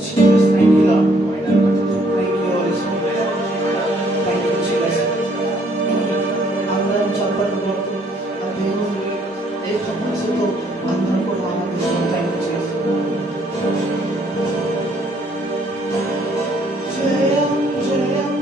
Jesus. Thank you, Lord. Thank you, Holy Spirit. Thank you, Jesus. అందరం చప్పట్లు కొడుతూ ఆ దేవుని ఏక మనసుతో అందరం కూడా ఆనందిస్తాం. Thank you Jesus. జయం జయం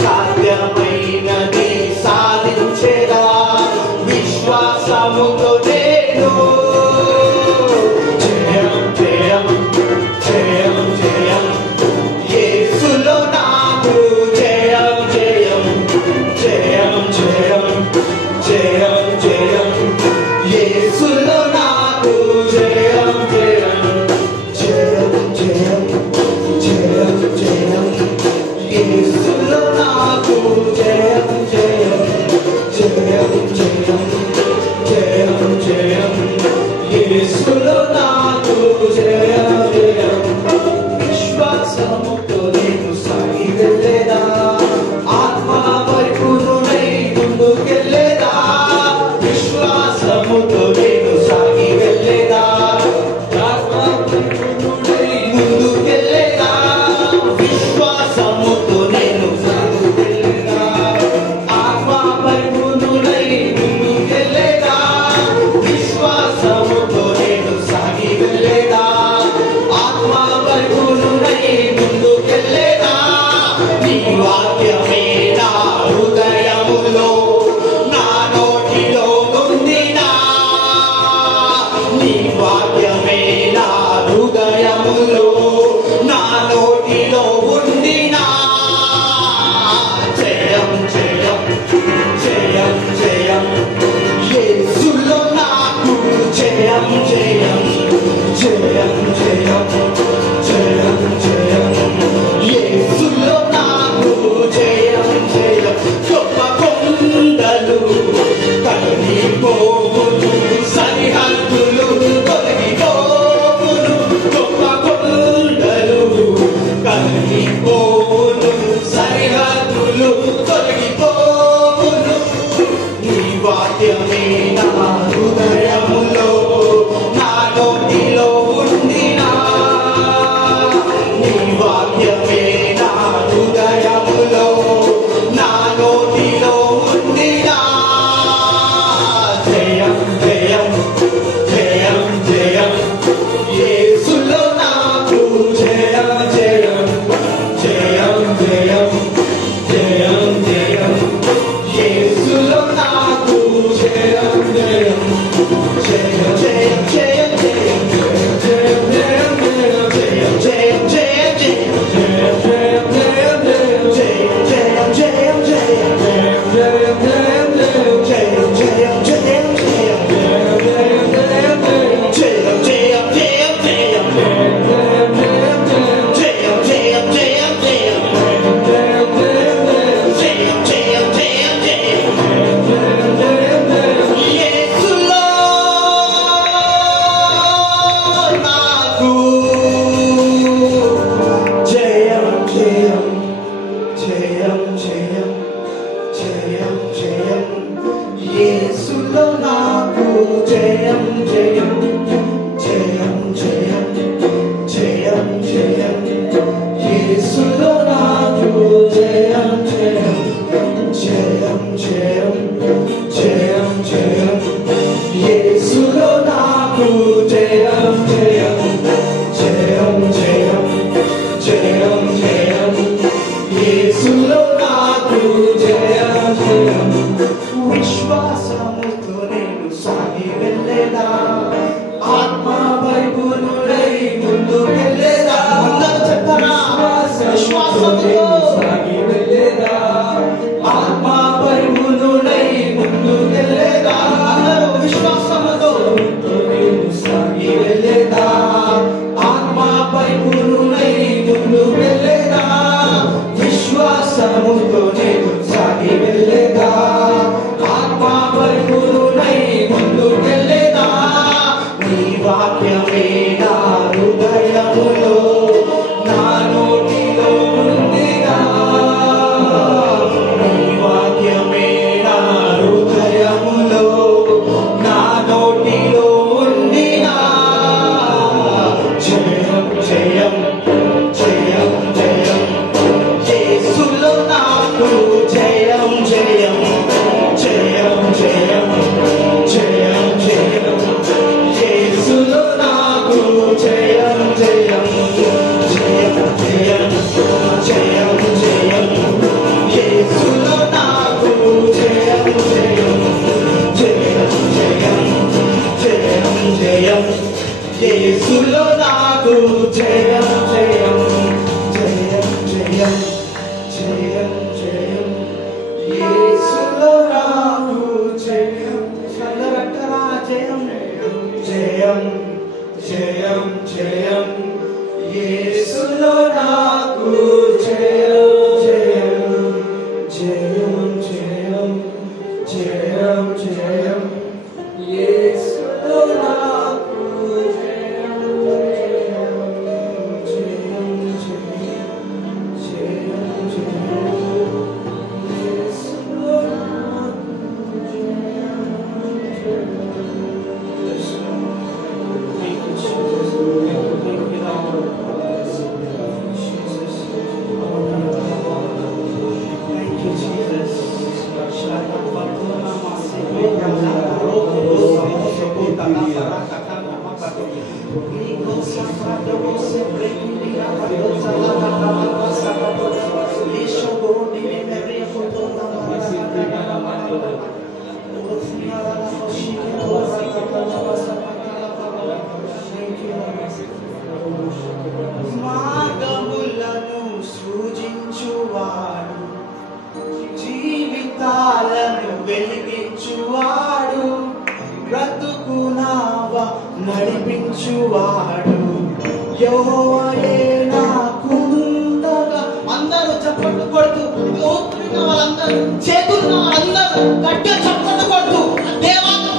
సాధ్యమైనది సాధించే తొలగిపోవును, సరిహద్దులు తొలగిపోవును, గొప్ప కొండలు కరిగిపోవును, సరిహద్దులు తొలగిపోవును. నీ వాక్యమే నా హృదయములో నా నోటిలో ఉండినా, నీ వాక్యమే నా హృదయములో నా నోటిలో ఉండినా. జయం జయం జయం జయం యేసులో నాకు జయం జయం జయం జయం జయం జయం యేసులో నాకు జయం జయం జయం జయం జయం జయం జయం జయం జయం జయం జయం జయం యేసులో నాకు జయం జయం జయం జయం జయం జయం యేసులో నాకు జయం జయం జయం జయం జయం జయం యేసులో నాకు జయం జయం జయం జయం జయం జయం యేసులో నాకు జయం జయం. విశ్వాసముతో నేను సాగి వెళ్ళేదా, ఆత్మ వైపునుడై ముందుకెళ్ళేదా. అందరూ చెప్తారా? విశ్వాసముతో సాగి వెళ్ళేదా, ఆత్మ వైపునుడై ముందుకెళ్ళేదా. అందరూ విశ్వాసముతో నేను సాగి వెళ్ళేదా, ఆత్మ వైపునుడై ముందుకెళ్ళేదా. విశ్వాసముతో నేను సాగి వెళ్ళేదా, ఆత్మ పరిపూర్ణుడై ముందుకెళ్ళేదా. నీ వాక్యమే నా హృదయములో నా నోటిలో ఉందిగా, నీ వాక్యమే నా హృదయములో నా నోటిలో ఉందిగా. జయం జయం జయం జయం యేసులో నాకు జయం జయం జయం జయం జయం జయం యేసులో నాకు జయం జయం జయం జయం జయం జయం యేసులో నాకు జయం జయం జయం జయం జయం జయం యేసులో నాకు జయం జయం జయం జయం జయం జయం యేసులో నాకు జయం. అందరంటారా జయం జయం జయం జయం యేసులో నాకు జయం జయం జయం జయం జయం జయం యేసులో నాకు జయం జయం జయం జయం జయం జయం యేసులో నాకు జయం జయం. Thank you, Jesus. Thank you, Lord. Jesus. Thank you, Jesus. మార్గములను సూచించువాడు, జీవితాలను వెలిగించువాడు, బ్రతుకునావ నడిపించువాడు యెహోవాయే నాకుండగా. అందరూ చప్పట్లు కొడుతూ, ఊపిరిన వాళ్ళందరూ, చేతున్న వాళ్ళందరూ గట్టిగా చప్పట్లు కొడుతూ దేవాన్ని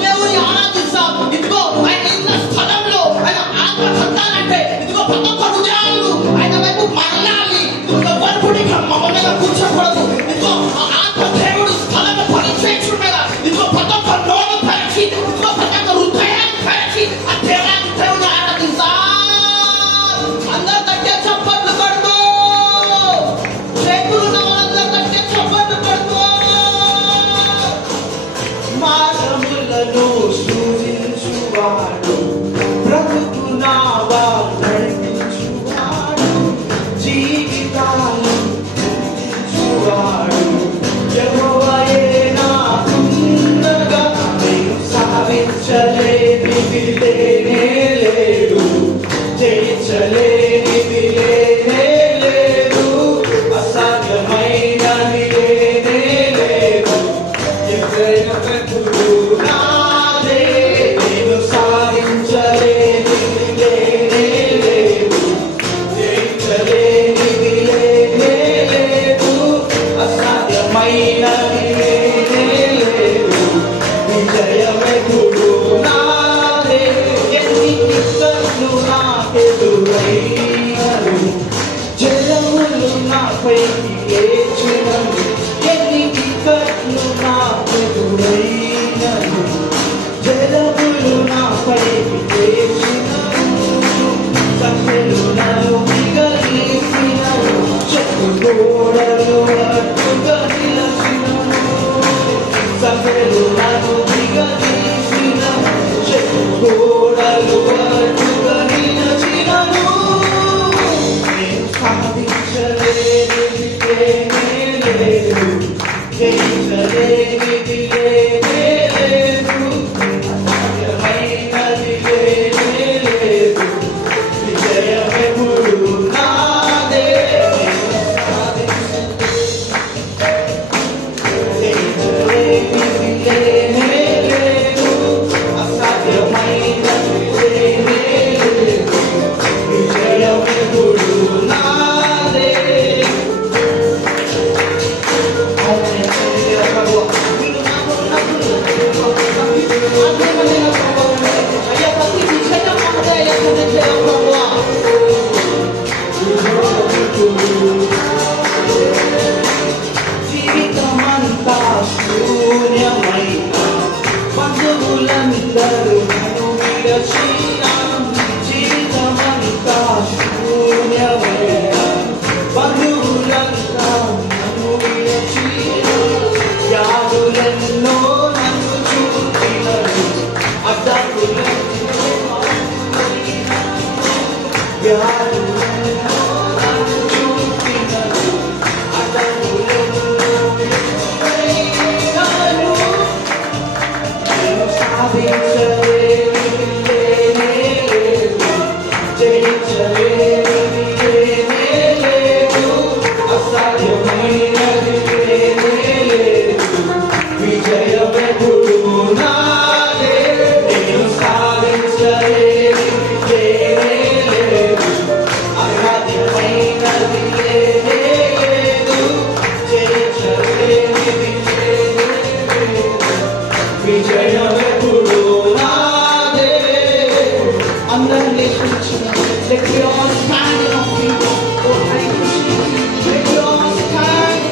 నాకెదురైనను జలములు నాపైకి లేచినను సభ్యులు నన్ను మిగలిసినను చెప్పుకోడలు అడ్డుగా నిలచినను సభ్యులు నన్ను మిగలిసినను చెప్పుకోడలు అడ్డుగా నిలచినను నేను సాధించలేనిది లేదు జయించలేనిది లేదు అసాధ్యమైనది లేదు విజయమెప్పుడు నాదే జయించలేనిది లేదు అసాధ్యమైనది లేదు విజయమెప్పుడు నాదే జీవితమంతా శూన్యమైన బంధువులందరూ నన్ను విడచిన జీవితమంతా శూన్యమైన బంధువులంతా నన్ను విడచిన వ్యాధులెన్నో నన్ను చూపినను అడ్డంకులెన్నో వ్యాధులెన్నో నన్ను చూపినను అడ్డంకులెన్నో ఎదురైనను నేను సాధించలేనిది లేదు జయించలేనిది లేదు అసాధ్యమైనది లేదు విజయమెప్పుడు నాదే నేను సాధించలేనిది లేదు అసాధ్యమైనది లేదు జయించలేనిది లేదు విజయమెప్పుడు నాదే అందరం లేచిన let me all stand in our feet oh thank you Jesus let me all stand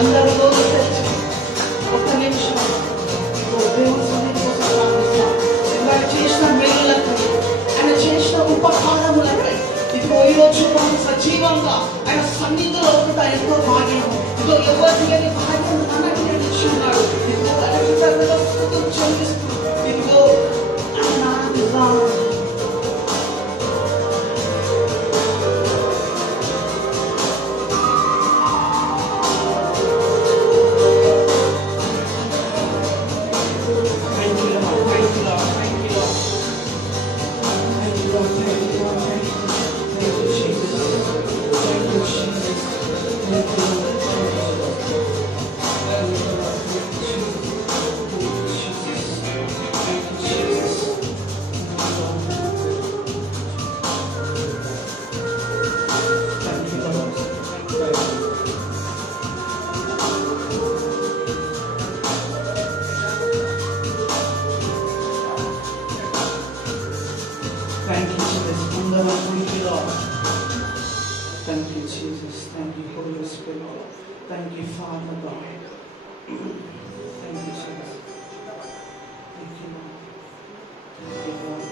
అందరూ ఒక్క నిమిషం దేవుని సన్నిధిలో ప్రార్థిస్తాం ఆయన చేసిన మేలులకు ఆయన చేసిన ఉపకారములకై ఇదిగో ఈరోజు మనం సజీవంగా ఆయన సన్నిధిలో ఉండటం ఎంతో భాగ్యం ఇదిగో ఎవరు లేని భాగ్యం మనకి నేను ఇచ్చి ఉన్నాడు ఇదిగో ఆయన స్తుతులు చెల్లిస్తూ ఇదిగో ఆయన ఆనందిస్తాం Thank you, Jesus. Thank you, Jesus. Thank you, Holy Spirit. Thank you, Father God. Thank you, Jesus. Thank you, Lord. Thank you, Lord.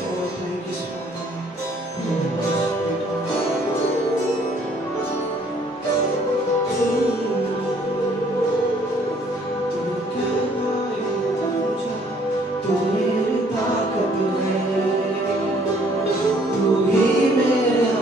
Oh, thank you, Father. तू मेरी ताकत है, तू ही मेरे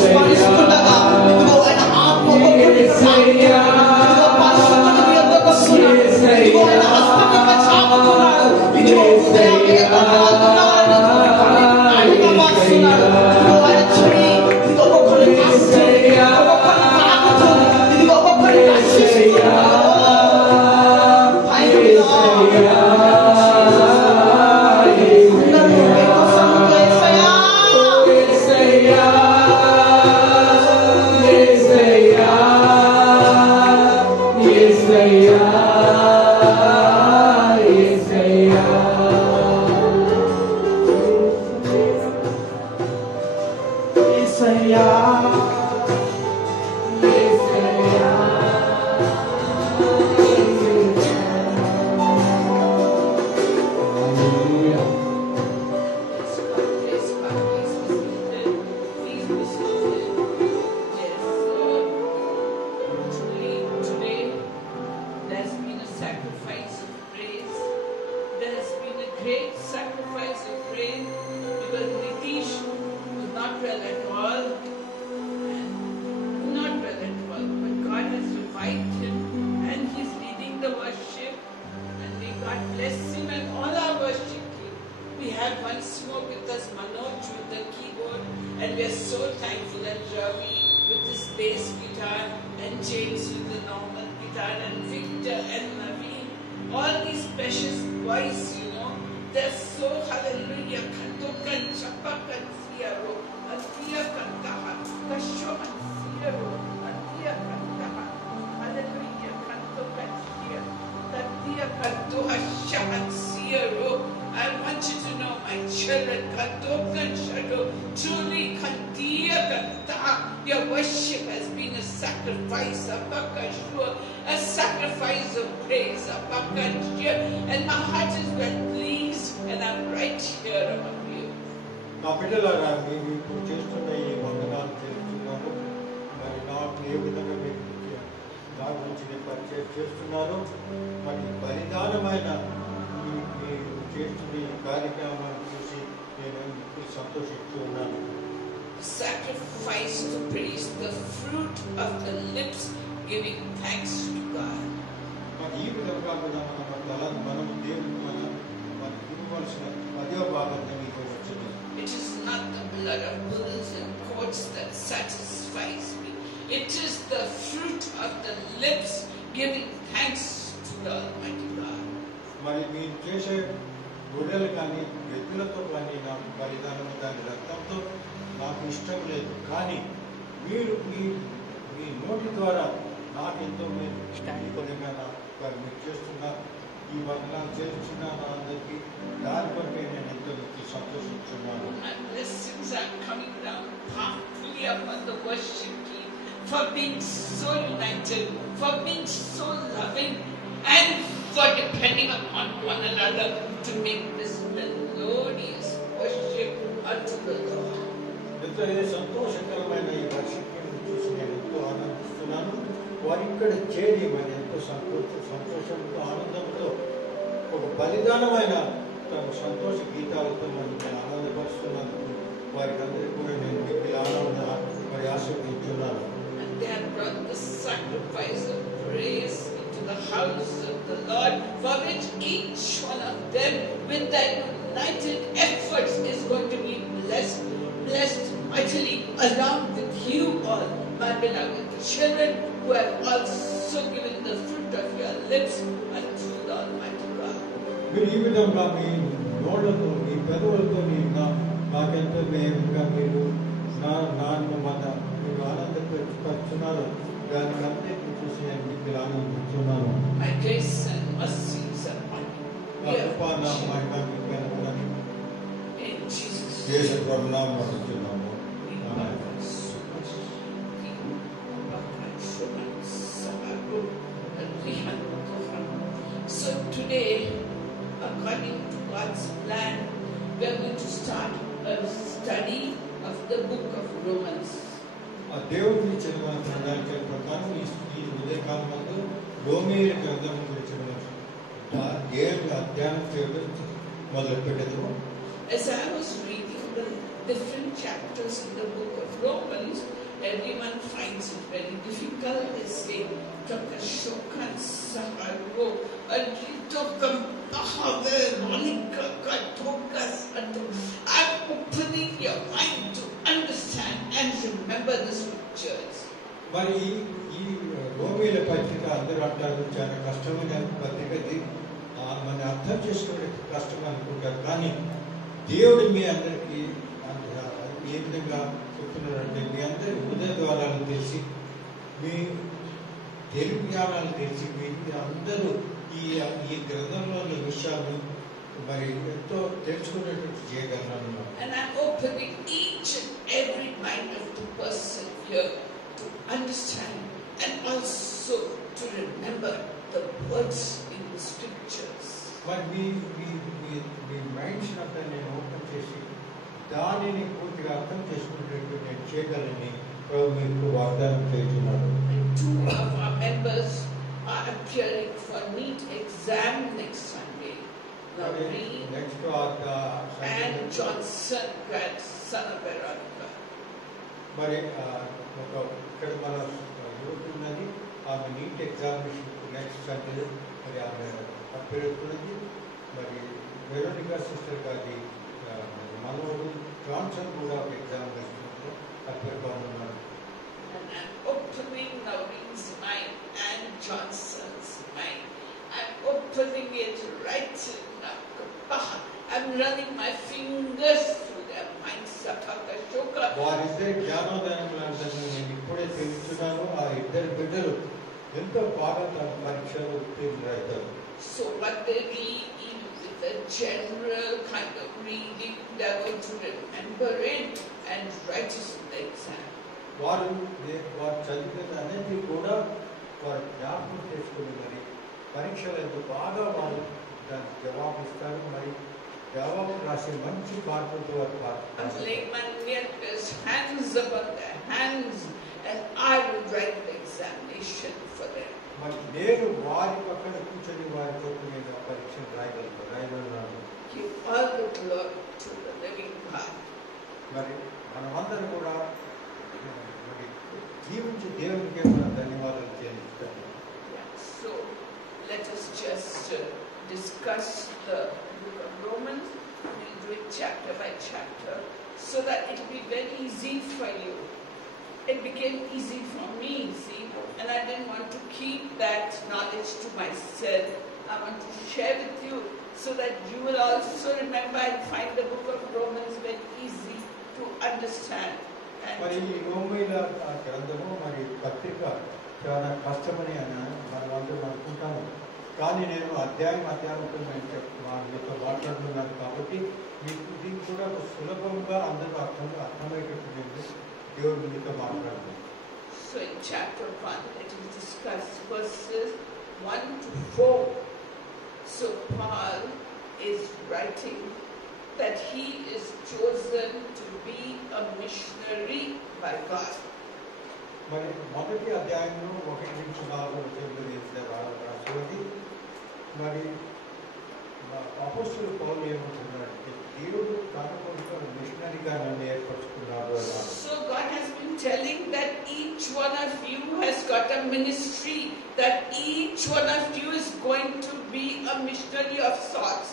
స్మరిస్తుండగా ఇదిగో ఆయన ఆత్మ great sacrifice of praise because Nitish was not well at all. Not well at all, but God has revived him and he's leading the worship and may God bless him and all our worship team. We have once more with us Manoj with the keyboard and we are so thankful, and Ravi with his bass guitar and James with the normal guitar and Victor and Naveen, all these precious boys, you know, they're so hallelujah, kantokan, chapakan, siyaro, atiya kantaha, kashoman siyaro, atiya kantaha, hallelujah, kantokan siyaro, atiya kantoha, shahan siyaro. I want you to know, my children, kantokan shado, truly kantiya kantaha, your worship has been a sacrifice, a sacrifice of praise, and my heart is well pleased, and I'm right here among you. నా బిడ్డలారా మీరు ఇప్పుడు చేస్తున్న ఈ వందనాలు చేస్తున్నాను, మరి నాకు ఏ విధంగా మీరు దాని గురించి నేను పరిచయం చేస్తున్నాను. మరి బలిదానమైన మీరు చేస్తున్న ఈ కార్యక్రమాన్ని చూసి నేను సంతోషిస్తూ ఉన్నాను. Sacrifice to praise, the fruit of the lips giving thanks to God. మరి ఈ విధంగా కూడా మనం దేవునికి మనకి ఇవ్వవలసిన 10వ భాగాన్ని మీకు వచ్చింది. It is not the blood of bulls and goats that satisfies me. It is the fruit of the lips giving thanks to the Almighty God. మరి మీరు చేసే గొర్రెలు కానీ ఎద్దులతో కానీ నాకు బలిదానం దాని రక్తంతో నాకు ఇష్టం లేదు, కానీ మీరు మీ నోటి ద్వారా నాకు ఎంతో మీరు విధంగా మీరు చేస్తున్నారు. ఈ వర్ణాలు చేస్తున్నాను అందరికీ, దాని కొరకే నేను ఎంతో సంతోషిస్తున్నాను. And blessings are coming down powerfully upon the worship team for being so united, for being so loving, and for depending upon one another to make this melodious worship unto the Lord. ఎంతో సంతోషకరమైన ఈ వర్షిప్ని చూసి నేను ఎంతో ఆనందిస్తున్నాను. వారు ఇక్కడ చేరి మరి ఎంతో సంతోషంతో ఆనందంతో ఒక బలిదానమైన సంతోష గీతాలతో మనం ఆనందపరుస్తున్నందుకు వారికి అందరికీ కూడా నేను మిగిలి మరి ఆశీర్వదించున్నాను. And they have brought the sacrifice of praise into the house of the Lord, for which each one of them with their united efforts is going to be blessed mightily along with you all, my beloved children, who have also given the fruit of your lips unto the Almighty God. మీరు ఈ విధంగా మీ నోళ్లతో మీ పెదవులతో నాకెంతో మేలుగా మీరు నన్ను మీరు ఆనందపరుచున్నారు. దాని కంటే చూసి నేను మీకు ఆనందిస్తున్నాను. My grace and mercies are upon you. In Jesus' name. So today, according to God's plan, we are going to start a study of the book of Romans. దేవుడిని చదివిన ప్రకారం ఈ ఉదయకాలం ముందు రోమీయుల గ్రంథం గురించి అధ్యయనం చేయడం మొదలుపెట్టదు. As I was reading the different chapters in the book of Romans, everyone finds it very difficult. They say, Takashokan Saharo, Adritokam Ahave, Monika Katokas. I'm opening your mind to understand and remember the scriptures. మరి ఈ రోమీయుల పత్రిక అందరూ అంటారు చాలా కష్టమైన పత్రికది, మన అర్థం చేసుకునే కష్టం అనుకుంటారు. కానీ దేవుడు మీ అందరికీ ఏ విధంగా చెప్తున్నారంటే, మీ అందరి హృదయ ద్వారాలు తెలిసి, మీ తెలుగు జ్ఞానాలు తెలిసి, మీ అందరూ ఈ గ్రంథంలోని విషయాలు మరి ఎంతో తెలుసుకునేటట్టు చేయగలరు. And I'm opening each and every mind of the person here to understand and also to remember the words in the scriptures. మరి మీ మైండ్స్ అంతా నేను ఓపెన్ చేసి దానిని పూర్తిగా అర్థం చేసుకునేటట్టు నేను చేయగలని ప్రభు మీకు వాగ్దానం చేస్తున్నాను. Two of our members are appearing for NEET exam next Sunday. Now read. Next And Johnson, grandson of Veronica. మరి ఇక్కడ మన యువతి ఉన్నది, ఆమె నీట్ ఎగ్జామినేషన్ నెక్స్ట్ సండే మరి ఆమె అప్పేర్ అవుతున్నది. మరి వెరోనికా సిస్టర్ గారి మనోడు జాన్సన్ కూడా ఒక ఎగ్జామినేషన్లో appear కానున్నాడు. And I'm opening Naveen's mind and Johnson's mind. I'm opening it right now. I'm running my fingers through their minds. వారిద్దరి జ్ఞానోదయములందరినీ నేను ఇప్పుడే తెలుస్తున్నాను. ఆ ఇద్దరు బిడ్డలు ఎంతో బాగా తన పరీక్షలు ఉత్తీర్ణులవుతారు. So what they read, even with a general kind of reading, they're going to remember it and write it in the exam. వారు చదివిన అనేది కూడా వారు జ్ఞాపకం చేసుకుని మరి పరీక్షలకు బాగా వారు దానికి జవాబు ఇస్తారు. మరి జవాబు రాసే మంచి మార్కులతో వారు I'm laying my nearest hands upon their hands and I will write the examination for them. మరి నేను వారి పక్కన కూర్చొని వారితో నేను ఆ పరీక్షను రాయగలను. Give all the glory to the living God. మరి మనమందరం కూడా మరి జీవించే దేవునికే మనం ధన్యవాదాలు చెల్లిస్తాము. So let us just discuss the book of Romans. We'll do it chapter by chapter so that it will be very easy for you. It became easy for me, see, and I didn't want to keep that knowledge to myself. I want to share with you so that you will also remember and find the book of Romans very easy to understand. మరి ఈ రోమీల గ్రంథము మరి పత్రిక చాలా కష్టమని మనం అందరూ అనుకుంటాము. కానీ నేను అధ్యాయం మీతో మాట్లాడుతున్నాను కాబట్టి మీకు దీన్ని కూడా సులభంగా అందరూ అర్థమయ్యేటట్టు నేను దేవుడు మీతో మాట్లాడుతున్నాను. So in chapter 1, let us discuss verses 1 to 4. So Paul is writing that he is chosen to be a missionary by God. మరి మొదటి అధ్యాయంలో 1-4 రాసినది. మరి అపోస్తలుడు పౌలు ఏమంటున్నాడంటే దేవుడు తనకు మిషనరీగా నన్ను ఏర్పరచుకున్నాడు అన్నాడు. So God has been telling that each one of you has got a ministry, that each one of you is going to be a missionary of sorts.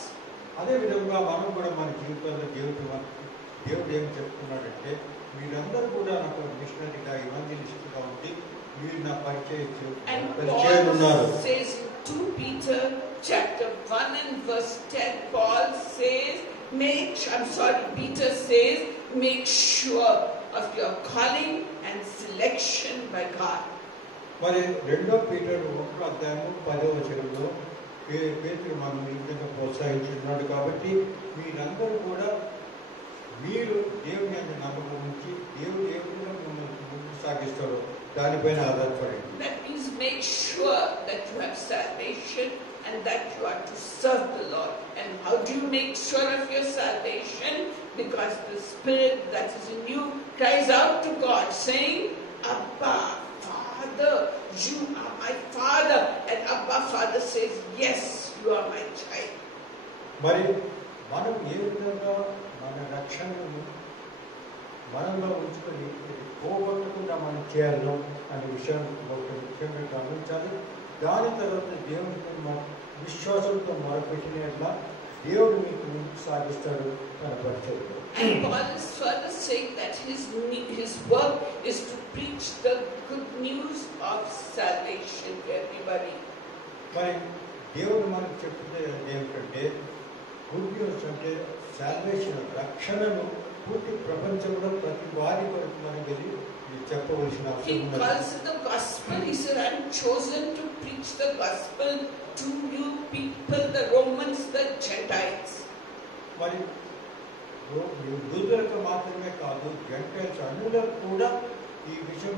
అదే విధంగా మనం కూడా మన జీవితంలో దేవుడు ఏం చెప్తున్నాడంటే మీరందరూ కూడా నాకు మిషనరీగా ఇవాంజలిస్ట్గా ఉండి మీరు నా పరిచయం ఉన్నారు. Says 2 Peter chapter 1 and verse 10, Paul says, Peter says, make sure of your calling and selection by God. మరి 2 పీటర్ 1:10 పేతురు మనం ఈ విధంగా ప్రోత్సహించున్నాడు. కాబట్టి మీరందరూ కూడా మీరు దేవుని అందు నమ్మకం ఉంచి దేవుడు ఏ విధంగా మిమ్మల్ని ముందుకు సాగిస్తారో దానిపైన ఆధారపడండి. That means make sure that you have salvation and that you are to serve the Lord. And how do you make sure of your salvation? Because the Spirit that is in you cries out to God saying, Abba, Father, you are my Father. And Abba, Father says, yes, you are my child. మరి మనం ఏ విధంగా మన రక్షణను మనలో ఉంచుకొని పోగొట్టకుండా మనం చేయాలో అనే విషయాన్ని ముఖ్యంగా గమనించాలి. దాని తర్వాత దేవునికి విశ్వాసంతో మొరపెట్టినట్లా దేవుడు మీకు ముందుకు సాగిస్తాడు తన పరిచయం. And Paul is further saying that his work is to preach the good news of salvation to everybody. మరి దేవుడు మనకు చెప్తున్నది ఏమిటంటే గుడ్ న్యూస్ అంటే సాల్వేషన్ రక్షణను పూర్తి ప్రపంచంలో ప్రతి వారి వరకు మనం వెళ్ళి చెప్పవలసిన అవసరం ఉన్నది. He calls it the gospel. He said, I am chosen to preach the gospel to you people, the Romans, the Gentiles. మరి యూదులకు మాత్రమే కాదు జెంటైల్స్ అన్యులకు కూడా ఈ విషయం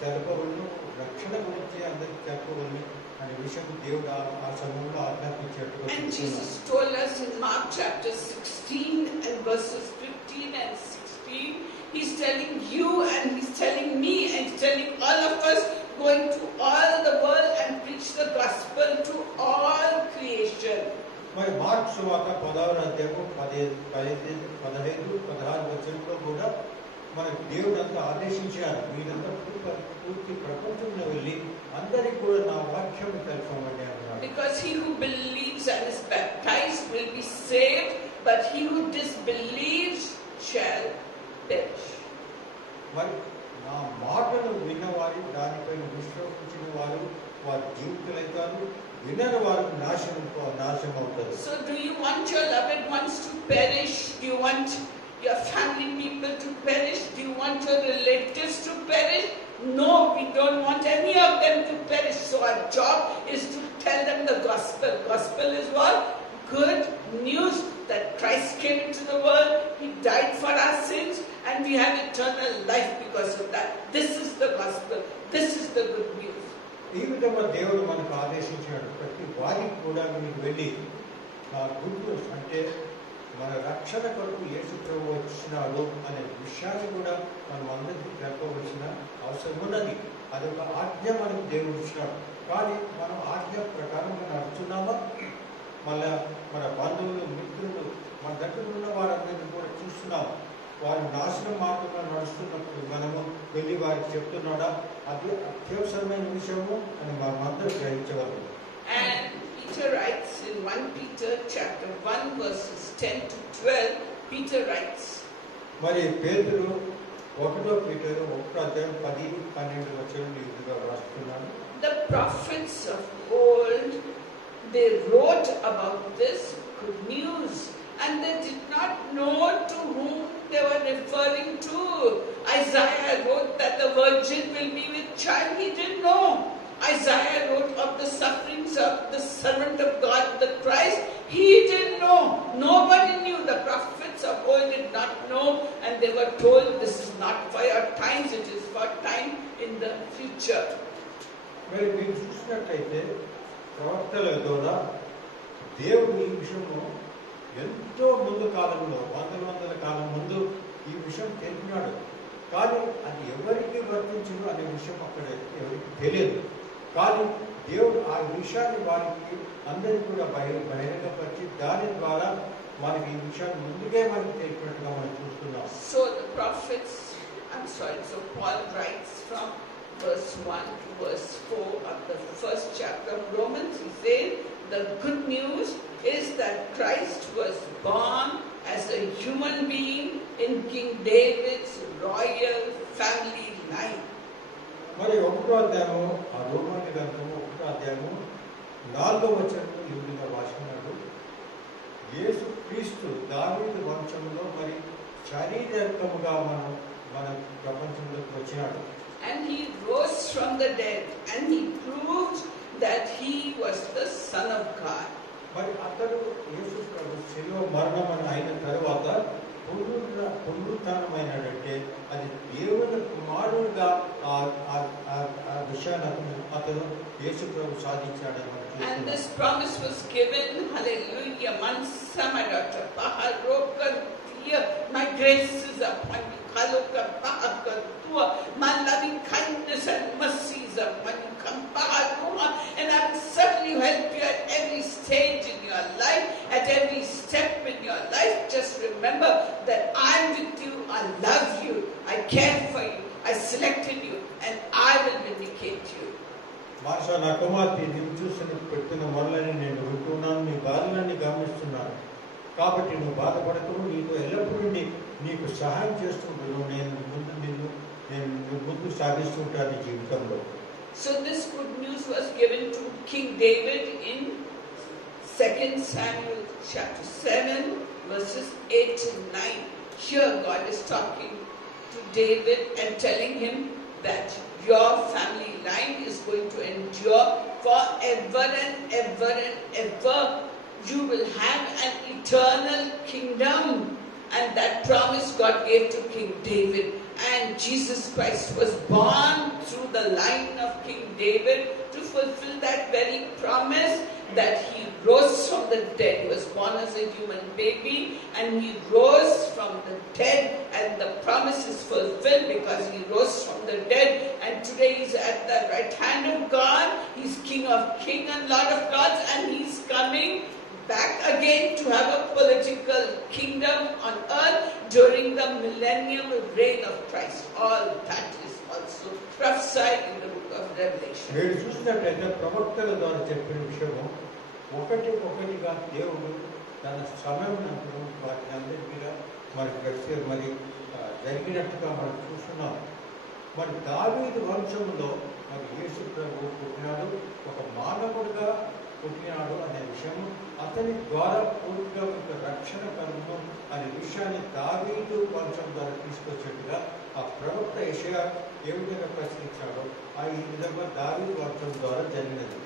చెప్పవలను, రక్షణ గురించి అందరికి చెప్పవలను అనే విషయం దేవుడు ఆ సమయంలో ఆజ్ఞాపించేట్టుగా. And Jesus told us in Mark chapter 16 and verses 15 and 16, He's telling you and He's telling me and He's telling all of us, going to all the world and preach the gospel to all creation. మరి marks సువార్త 16వ అధ్యాయము 15-16 వచనంలో కూడా మనకు దేవుడు అంతా ఆదేశించారు, మీరంతా పూర్తి ప్రపంచంలో వెళ్ళి అందరికీ కూడా నా వాక్యం తెలుసుకోమని అన్నాడు. Because he who believes and is baptized will be saved, but he who disbelieves shall perish. మరి నా మాటలు విన్నవారు, దానిపైన విశ్వసించిన వారు వారి జీవితాలు, వినని వారు నాశనం అవుతారు. So do you want your loved ones to perish? Do you want your family people to perish? Do you want your relatives to perish? No, we don't want any of them to perish. So our job is to tell them the gospel. Gospel is what? Good news that Christ came into the world, He died for our sins, and we have eternal life because of that. This is the gospel. This is the good news. ఈ విధంగా దేవుడు మనకు ఆదేశించాడు, ప్రతి వారికి కూడా మీరు వెళ్ళి ఆ గుడ్ న్యూస్ అంటే మన రక్షణ కొరకు యేసు ప్రభువు వచ్చినాడు అనే విషయాన్ని కూడా మనం అందరికీ తెలపవలసిన అవసరం ఉన్నది. అదొక ఆజ్ఞ మనకు దేవుడు ఇచ్చినాడు. కానీ మనం ఆజ్ఞ ప్రకారం మనం నడుచున్నామా? మళ్ళా మన బంధువులు, మిత్రులు, మన దగ్గర ఉన్న వారందరినీ కూడా చూస్తున్నాం, వారి నాశనం మార్గంలో నడుస్తున్నప్పుడు మనము వెళ్ళి వారికి చెప్తున్నాడా? అది అత్యవసరమైన విషయము అని మనమందరూ గ్రహించగలము. And Peter writes in 1 Peter chapter 1 verses 10 to 12, Peter writes, మరి పేతురు 1 Peter 1:10-12 వచనం ఈ విధంగా రాస్తున్నాడు. the prophets of old, they wrote about this good news, and they did not know to whom they were referring to. Isaiah wrote that the virgin will be with child. He didn't know. Isaiah wrote of the sufferings of the servant of God, the Christ. He didn't know. Nobody knew. The prophets of old did not know, and they were told, this is not for your times, it is for time in the future. మరి మీరు చూసినట్లయితే ప్రవక్తల ద్వారా దేవుడు ఈ విషయము ఎంతో ముందు కాలంలో, వందల కాలం ముందు ఈ విషయం తెలిపినాడు. కానీ అది ఎవరికి వర్తించదు అనే విషయం అక్కడ ఎవరికి తెలియదు. కానీ దేవుడు ఆ విషయాన్ని వారికి అందరికీ కూడా బహిరంగపరిచి దాని ద్వారా మనకి ఈ విషయాన్ని ముందుగా మనకి తెలిపినట్టుగా మనం చూస్తున్నాం. So the prophets, so Paul writes from verse 1 to verse 4 of the first chapter of Romans. He says the good news is that Christ was born as a human being in King David's royal family line. మరి 1వ అధ్యాయము, ఆ రోమాని గ్రంథము 1వ అధ్యాయము 4వ వచనంలో ఈ విధంగా రాసినాడు, యేసు క్రీస్తు దావీదు వంశంలో మరి శారీరకముగా మన ప్రపంచంలోకి వచ్చినాడు. And he rose from the dead, and he proved that he was the Son of God. మరి అతడు యేసు ప్రభు శిలువ మరణం అయిన తర్వాత పునరుత్థానమైనాడంటే అది దేవుని కుమారుడుగా ఆ విషయాన్ని అతను యేసు ప్రభు సాధించాడని మనం చూస్తున్నాం. And this promise was given, hallelujah, Mansa, my daughter, my grace is upon you, my loving kindness and mercy is upon you, and I will certainly help you at every stage in your life, at every step in your life. Just remember that I am with you, I love you, I care for you, I selected you, and I will vindicate you. Masha, నా కుమార్తె, నీవు చూసిన పెట్టిన మొదలని నేను వింటున్నాను, నీ బాధలన్నీ గమనిస్తున్నాను. కాబట్టి నువ్వు బాధపడకు, నీతో ఎల్లప్పుడూ నీకు సహాయం చేస్తుంటాను, నేను ముందు సాగిస్తుంటాను జీవితంలో. So this good news was given to King David in 2 Samuel chapter 7 verses 8 and 9. Here God is talking to David and telling him that your family line is going to endure forever and ever and ever. You will have an eternal kingdom. And that promise God gave to King David. And Jesus Christ was born through the line of King David to fulfill that very promise, that he rose from the dead. He was born as a human baby, and he rose from the dead, and the promise is fulfilled because he rose from the dead. And today he's at the right hand of God. He's King of Kings and Lord of Lords, and he's coming back again to have a political kingdom on earth during the millennium reign of Christ. All that is also prophesied in the book of Revelation. మీరు చూసినట్లయితే ప్రవక్తల ద్వారా చెప్పిన విషయము ఒకటిగా దేవుడు తన సమయం వాటిని అందరి మీద మరి జరిగినట్టుగా మనం చూస్తున్నాం. మరి దావీదు వంశంలో మరి యేసు ప్రభువు పుట్టినాడు, ఒక మానవుడిగా పుట్టినాడు అనే విషయం, అతని ద్వారా పూర్తిగా రక్షణ కలుగును అనే విషయాన్ని దావీదు వంశం ద్వారా తీసుకొచ్చేట్టుగా ఆ ప్రవక్త యెషయా ఏ విధంగా ప్రశ్నించాడో ఈ విధంగా దావీదు వంశం ద్వారా జరిగినది.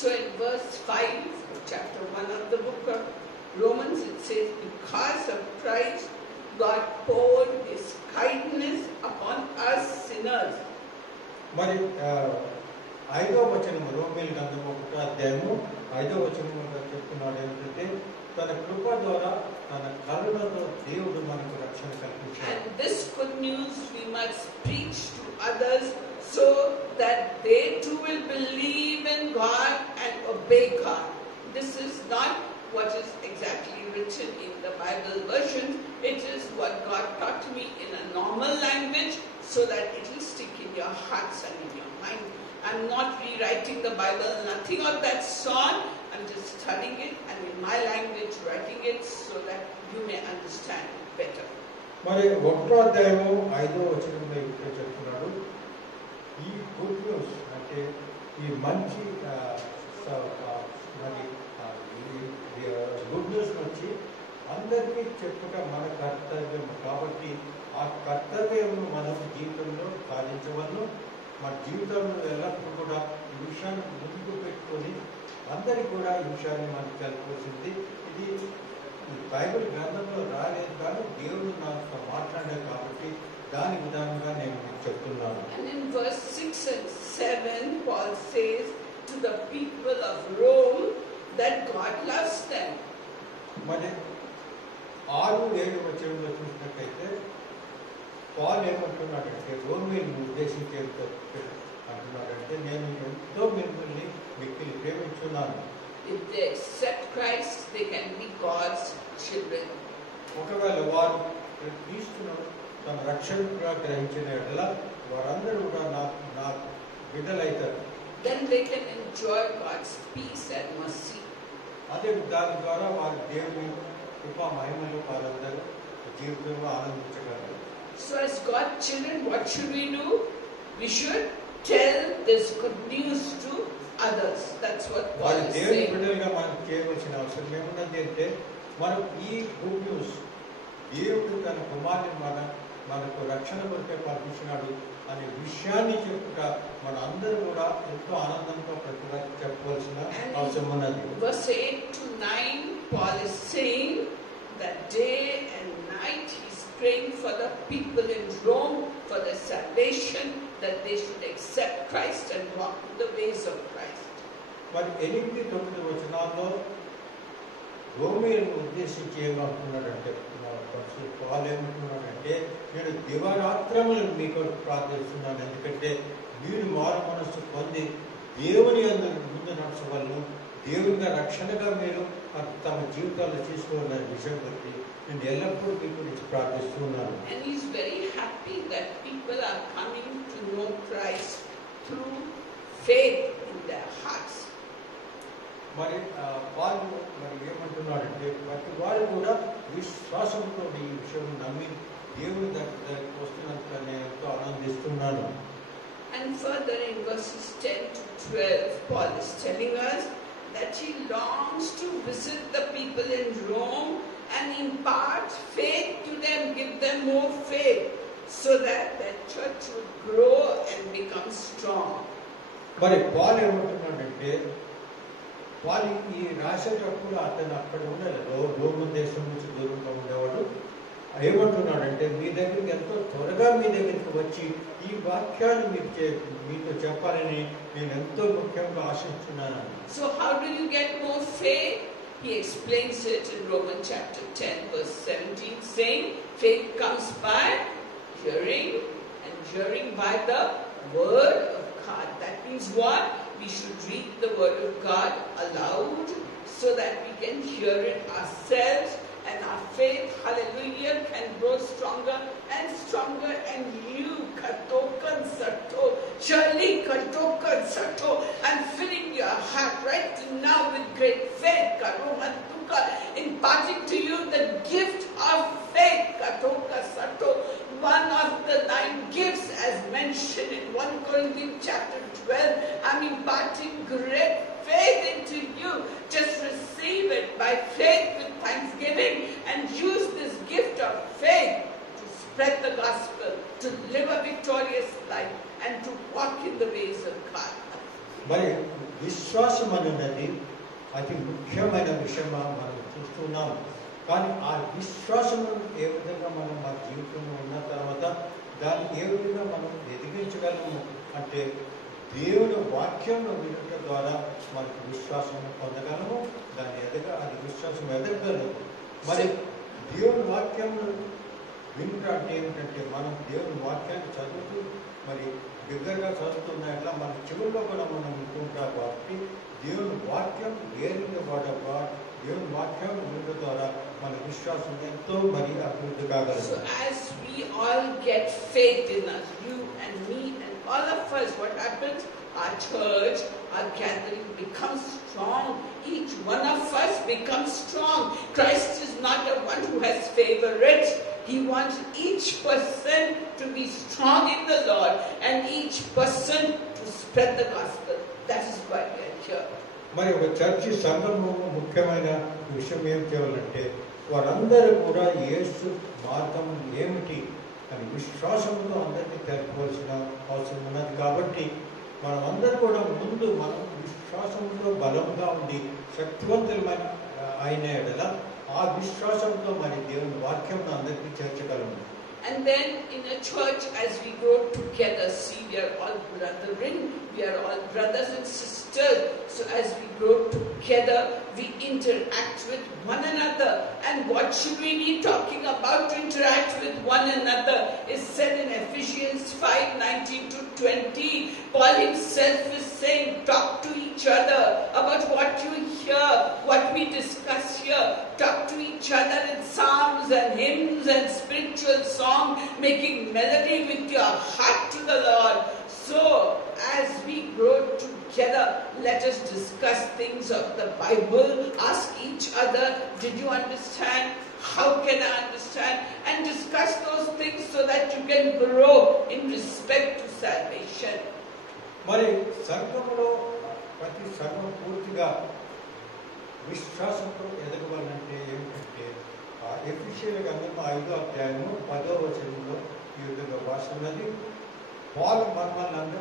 So in verse 5 of chapter 1 of the book of Romans, it says, because of Christ, God poured His kindness upon us sinners. మరి 5వ వచనం రోమీయుల గ్రంథం 1వ అధ్యాయము 5వ వచనంలో చెప్తున్నాడు ఏంటంటే తన కృప ద్వారా తన కరుణతో దేవుడు మనకు రక్షణ కల్పించాడు. And this good news we must preach to others so that they too will believe in God and obey God. This is not what is exactly written in the Bible version. It is what God taught me in a normal language so that it will stick in your hearts and in your mind. I'm not rewriting the Bible, nothing of that sort. I'm just studying it and in my language writing it so that you may understand it better. మరి 1వ అధ్యాయము 5వ వచనంలో ఇక్కడ చెప్తున్నాడు, ఈ good news అంటే ఈ మంచి మరి గుడ్ న్యూస్ వచ్చి అందరికీ చెప్పుట మన కర్తవ్యం. కాబట్టి ఆ కర్తవ్యం మనం జీవితంలో సాధించవలను. మన జీవితంలో ఎల్లప్పుడూ కూడా ఈ విషయాన్ని ముందుకు పెట్టుకొని అందరికీ కూడా ఈ విషయాన్ని మనకు తెలపాల్సింది. ఇది బైబిల్ గ్రంథంలో రాలేదు కానీ దేవుడు నాతో మాట్లాడాడు కాబట్టి దాని విధానంగా నేను మీకు చెప్తున్నాను. And in verse 6 and 7, Paul says to the people of Rome that God loves them. మరి 6-7 వచనంలో చూసినట్లయితే పాల్ ఏమంటున్నాడంటే రోమీయులను ఉద్దేశించి అంటున్నాడంటే నేను ఎంతో మిమ్మల్ని మిక్కిలి ప్రేమించున్నాను. If they accept Christ, they can be God's children. ఒకవేళ వారు క్రీస్తును తమ రక్షణగా గ్రహించిన ఎడల వారందరూ కూడా నా బిడ్డలైతారు. Then they can enjoy God's peace and mercy. అదే దాని ద్వారా వారి దేవుని కృపా మహిమలు వారందరూ జీవితంలో ఆనందించగలరు. So as God's children, what should we do? We should tell this good news to others. That's what Paul is దేవుని saying. బిడ్డలుగా మనం చేయవలసిన అవసరం ఏమున్నది అంటే మనం ఈ గుడ్ న్యూస్ దేవుడు తన కుమారుని మనకు రక్షణ కొరకే పంపించినాడు అనే విషయాన్ని చెప్పుట మన అందరూ కూడా ఎంతో ఆనందంగా ప్రతిగా చెప్పవలసిన అవసరం ఉన్నది. Verse 8 to 9, Paul is saying that day and night he's praying for the people in Rome for their salvation, that they should accept Christ and walk in the ways of Christ. మరి 8-9 వచనాల్లో రోమీయులను ఉద్దేశించి ఏమంటున్నాడంటే Paul ఏమంటున్నాడంటే నేను దివారాత్రములు మీకు ప్రార్థిస్తున్నాను, ఎందుకంటే మీరు మారు మనస్సు పొంది దేవుని ముందు నడచవలను, దేవునిగా రక్షణగా మీరు తమ జీవితాల్లో తీసుకోవాలనే విషయం బట్టి నేను ఎల్లప్పుడూ మీ గురించి ప్రార్థిస్తున్నాను. And he's very happy that people are coming to know Christ through faith in their hearts. మరి వాళ్ళు మరి ఏమంటున్నాడంటే ప్రతి వారు కూడా విశ్వాసంతో ఈ విషయం నమ్మి దేవుని దగ్గరికి వస్తున్నందుకు నేను ఎంతో ఆనందిస్తున్నాను. And further in verses 10 to 12, Paul is telling us that he longs to visit the people in Rome and impart faith to them, give them more faith, so that their church would grow and become strong. మరి Paul ఏమంటున్నాడంటే వాళ్ళు ఈ రాసేటప్పుడు అతను అక్కడ ఉండలేదు, Rome దేశం నుంచి దూరంగా ఉండేవాడు. ఏమంటున్నాడంటే మీ దగ్గరికి ఎంతో త్వరగా మీ దగ్గరికి వచ్చి ఈ వాక్యాన్ని మీతో చెప్పాలని నేను ఎంతో ముఖ్యంగా ఆశిస్తున్నాను. So how do you get more faith? He explains it in Romans chapter 10 verse 17, saying faith comes by hearing and hearing by the word of God. That means what? We should read the word of God aloud so that we can hear it ourselves, and our faith, hallelujah, can grow stronger and stronger. And you, Katokan Sato, surely Katokan Sato, I'm filling your heart right now with great faith, Karomantuka, imparting to you the gift of faith, Katoka Sato. One of the 9 gifts as mentioned in 1 Corinthians chapter 12, I'm imparting great faith into you. Just receive it by faith with thanksgiving and use this gift of faith to spread the gospel, to live a victorious life, and to walk in the ways of God. మరి విశ్వాసం అనేది అతి ముఖ్యమైన విషయంగా మనం చూస్తున్నాం. కానీ ఆ విశ్వాసం ఏ విధంగా మనం మా జీవితంలో ఉన్న తర్వాత దాన్ని ఏ విధంగా మనం ఎదిగించగలము అంటే దేవుని వాక్యంలో వినడం ద్వారా మనకు విశ్వాసం పొందగలము. దాన్ని అది విశ్వాసం ఎదగగలము. మరి దేవుని వాక్యంలో వినుట అంటే ఏమిటంటే మనం దేవుని వాక్యాన్ని చదువుతూ మరి దగ్గరగా చదువుతున్నట్లా మన చెవుల్లో కూడా మనం వింటుంటాం. కాబట్టి దేవుని వాక్యం వేరుగా వాడబ్బా దేవుని వాక్యం వినడం ద్వారా మన విశ్వాసం ఎంతో మరి అభివృద్ధి కాగలదు. So as we all get faith in us, you and me and all of us, what happens? Our church, our gathering becomes strong. Each one of us becomes strong. Christ is not the one who has favorites. He wants each person to be strong in the Lord and each person to spread the gospel. That is why we are here. మరి ఒక church సంఘము ముఖ్యమైన విషయం ఏం చేయాలంటే వారందరూ కూడా యేసు మార్గం ఏమిటి అని విశ్వాసంతో అందరికీ తెలుపవలసిన అవసరం ఉన్నది. కాబట్టి మనం అందరూ కూడా ముందు మనం విశ్వాసంతో బలంగా ఉండి శక్తివంతులమైన అయిన ఎడల ఆ విశ్వాసంతో మరి దేవుని వాక్యం అందరికీ చేర్చగలము. And then in a church, as we grow together, see, we are all brethren, we are all brothers and sisters. So as we grow together, we interact with one another. And what should we be talking about to interact with one another? Is said in Ephesians 5:19-20. Paul himself is saying, talk to each other about what you hear, what we discuss here. Talk to each other in psalms and hymns and spiritual songs, making melody with your heart to the Lord. So, as we grow together, let us discuss things of the Bible. Ask each other, did you understand? How can I understand? And discuss those things so that you can grow in respect to salvation. మరి సంఘంలో ప్రతి సంఘం పూర్తిగా విశ్వాసంతో ఎదగవాలంటే ఏమిటంటే ఎఫెసీయుల గ్రంథం 5వ అధ్యాయము 10వ వచనంలో ఈ విధంగా భాషన్నది పాలు మనల్ని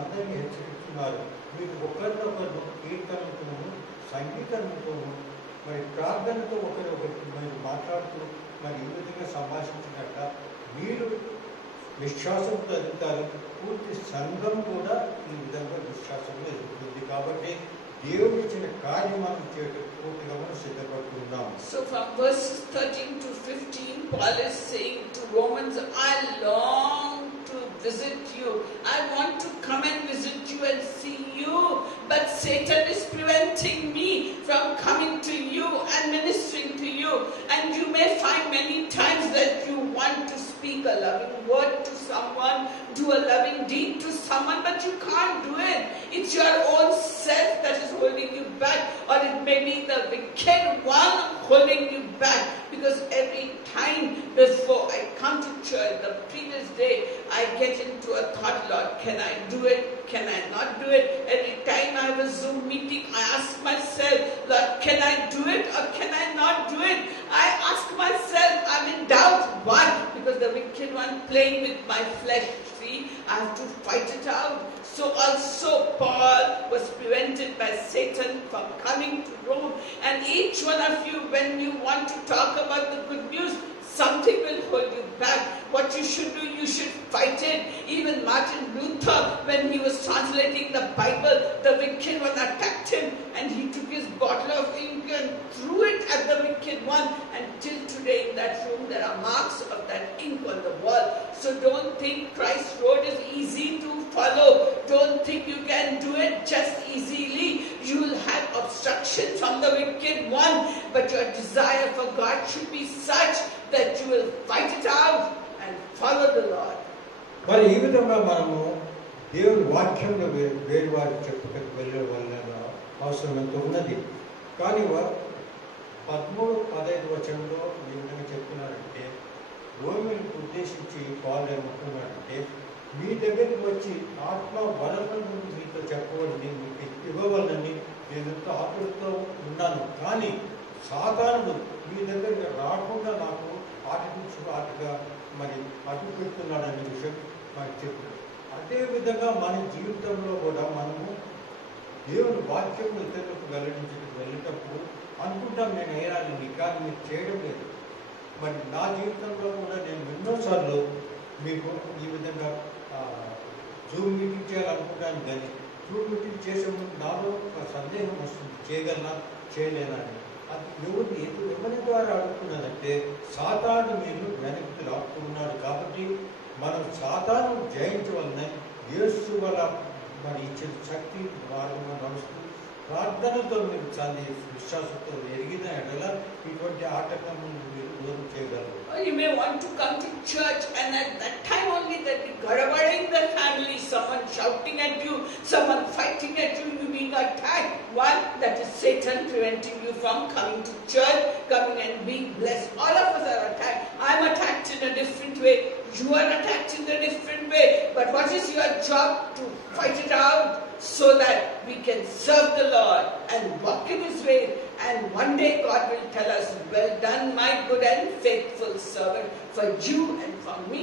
అందరినీ హెచ్చరిస్తున్నారు. మీరు ఒకరినొకరు కీర్తనలతోనూ సంగీతంతోనూ మరి ప్రార్థనతో ఒకరొకరికి మీరు మాట్లాడుతూ మరి ఈ విధంగా సంభాషించినట్ట మీరు విశ్వాసంతో ఎదుగుతారు. పూర్తి సంఘం కూడా ఈ విధంగా విశ్వాసంలో ఎదుగుతుంది. కాబట్టి దేవుడు ఇచ్చిన కార్యం మనం చేయడం పూర్తిగా మనం సిద్ధపడుతున్నాం. So from verses 13-15, Paul is saying to Romans, I long to visit you. I want to come and visit you and see you. But Satan is preventing me from coming to you and ministering to you. And you may find many times that you want to speak a loving word to someone, do a loving deed to someone, but you can't do it. It's your own self that is holding you back, or it may be the wicked one holding you back. Because every time before I come to church, the previous day, I get into a thought, Lord, can I do it? Can I not do it? Every time I have a Zoom meeting, I ask myself, Lord, can I do it or can I not do it? I ask myself, I'm in doubt. Why? Because the wicked one playing with my flesh. See, I have to fight it out. So also Paul was prevented by Satan from coming to Rome. And each one of you, when you want to talk about the good news, something will hold you back. What you should do, you should fight it. Even Martin Luther, when he was translating the Bible, the wicked one attacked him and he took his bottle of ink and threw it at the wicked one. And till today in that room there are marks of that ink on the wall. So don't think Christ's road is easy to follow. Don't think you can do it just easily. You will have obstruction from the wicked one, but your desire for God should be such that you will fight it out and follow the Lord. మరి ఈ విధంగా మనము దేవుని వాక్యంలో వేరు వారికి చెప్పుటకు వెళ్ళవలన అవసరం ఎంతో ఉన్నది. కానీ 13-15 వచనంలో ఈ విధంగా చెప్తున్నారంటే, రోమిలకు ఉద్దేశించి పౌలు ఏమంటున్నాడంటే, మీ దగ్గరికి వచ్చి ఆత్మ వలనను మీతో చెప్పవలని మీకు ఇవ్వవలని నేను ఎంతో ఆతృతతో ఉన్నాను. కానీ సాతానుడు మీ దగ్గరికి రాకుండా నాకు ఆటగా మరి అడ్డు పెడుతున్నాడనే విషయం మనకు చెప్పాడు. అదేవిధంగా మన జీవితంలో కూడా మనము దేవుని వాక్యం ఇతరులకు వెళ్ళేటప్పుడు అనుకుంటాం నేను వేయాలని, కానీ మీరు చేయడం లేదు. మరి నా జీవితంలో కూడా నేను ఎన్నోసార్లు మీకు ఈ విధంగా జూమ్ మీటింగ్ చేయాలనుకుంటాను, కానీ జూమ్ మీటింగ్ చేసే ముందు నాలో ఒక సందేహం వస్తుంది, చేయగలనా చేయలేనా అని. అది ఎవరి ద్వారా అడుగుతున్నానంటే సాతాను మీరు వెనక్కి లాక్కున్నాడు. కాబట్టి మనం సాతాను జయించవలన యేసు వల్ల మరి ఇచ్చిన శక్తి మార్గంలో నడుస్తూ ప్రార్థనతో మీరు చాలా విశ్వాసంతో ఎరిగిన ఎడల ఇటువంటి ఆటంకములను మీరు దూరం చేయగలరు. You may want to come to church, and at that time only that be garabading the family, someone shouting at you, someone fighting at you, you being attacked. One, that is Satan preventing you from coming to church, coming and being blessed. All of us are attacked. I am attacked in a different way. You are attacked in a different way. But what is your job? To fight it out so that we can serve the Lord and walk in His way. And one day God will tell us, well done, my good and faithful servant. For you and for me,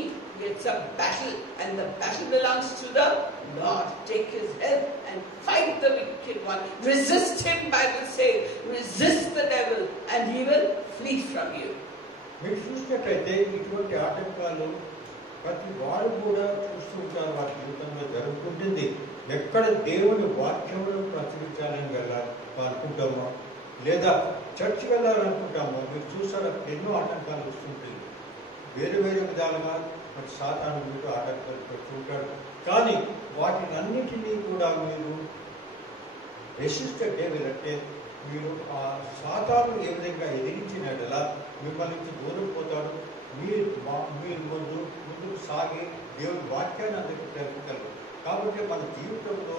it's a battle, and the battle belongs to the Lord. Take His help and fight the wicked one. Resist him, Bible says. Resist the devil and he will flee from you. మీరు చూసినట్లయితే ఇటువంటి ఆటంకాలు ప్రతి వారు కూడా చూస్తుంటారు, వారి జీవితంలో జరుగుతుంటుంది. ఎక్కడ దేవుని వాక్యమును ప్రచురించాలని అనుకుంటామో, లేదా చర్చ్ వెళ్ళాలనుకుంటామో, మీరు చూసారా ఎన్నో ఆటంకాలు వస్తుంటాయి. వేరు వేరు విధాలుగా మరి సాతాను మీకు ఆటంకాలు పెడుతుంటాడు. కానీ వాటిని అన్నిటినీ కూడా మీరు రెసిస్ట్ అంటే మీరు ఆ సాతాను ఏ విధంగా ఎదిరించినట్లా మిమ్మల్ని నుంచి దూరం పోతాడు. మీరు ముందుకు సాగి దేవుని వాక్యాన్ని అందరికీ తెలుపుతారు. కాబట్టి మన జీవితంలో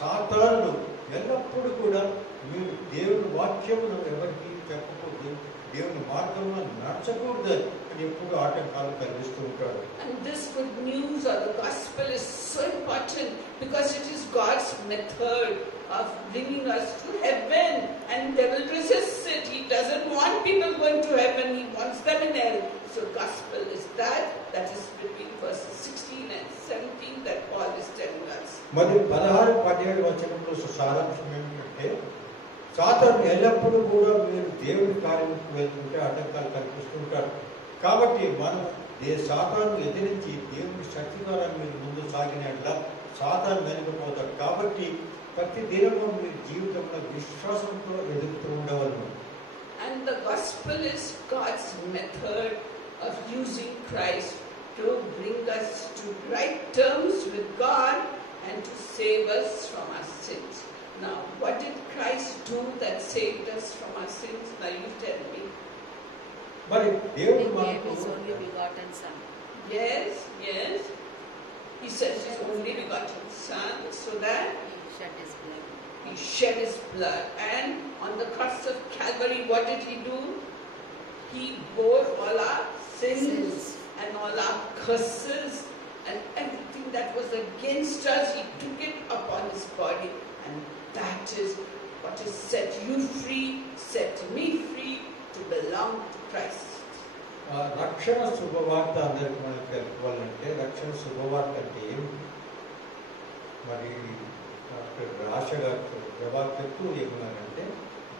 సాతాను ఎల్లప్పుడూ కూడా మీరు దేవుని వాక్యమును ఎవరికి చెప్పకూడదు, దేవుని మార్గంలో నడచకూడదు అని ఎప్పుడు ఆటంకాలు కలిగిస్తూ ఉంటాడు. And this good news or the gospel is so important because it is God's method of bringing us to heaven, and they will resist it. He doesn't want people going to heaven, He wants them in hell. So gospel is that is between verses 16 and 17 that Paul is telling us. మరి 16-17 వచనంలో సారాంశం ఏమిటంటే, సాతాను ఎల్లప్పుడూ కూడా మీరు దేవుని కార్యములకు వెళ్తుంటే ఆటంకాలు కల్పిస్తుంటారు. కాబట్టి మనం సాతాను ఎదిరించి దేవుని శక్తి ద్వారా మీరు ముందు సాగినట్లా సాతాను వెనుకపోతాడు. కాబట్టి ప్రతి దినము మీ జీవితంలో విశ్వాసంతో ఎదుగుతూ ఉండవలను. And the gospel is God's method of using Christ to bring us to right terms with God and to save us from our sins. Now, what did Christ do that saved us from our sins? Now you tell me. మరి దేవుడు He gave మనకు His only begotten Son. Yes. He sent His only begotten Son so that He shed His blood. He shed His blood. And on the cross of Calvary, what did He do? He bore all our sins and all our curses and everything that was against us. He took it upon His body. And that is what has set you free, set me free to belong to Christ. రక్షణ శుభవార్త అందరికి మనకు తెలుసుకోవాలంటే రక్షణ శుభవార్త అంటే ఏమిటి? మరి డాక్టర్ రాష గారు జవాబు చెప్తూ ఏమన్నారంటే,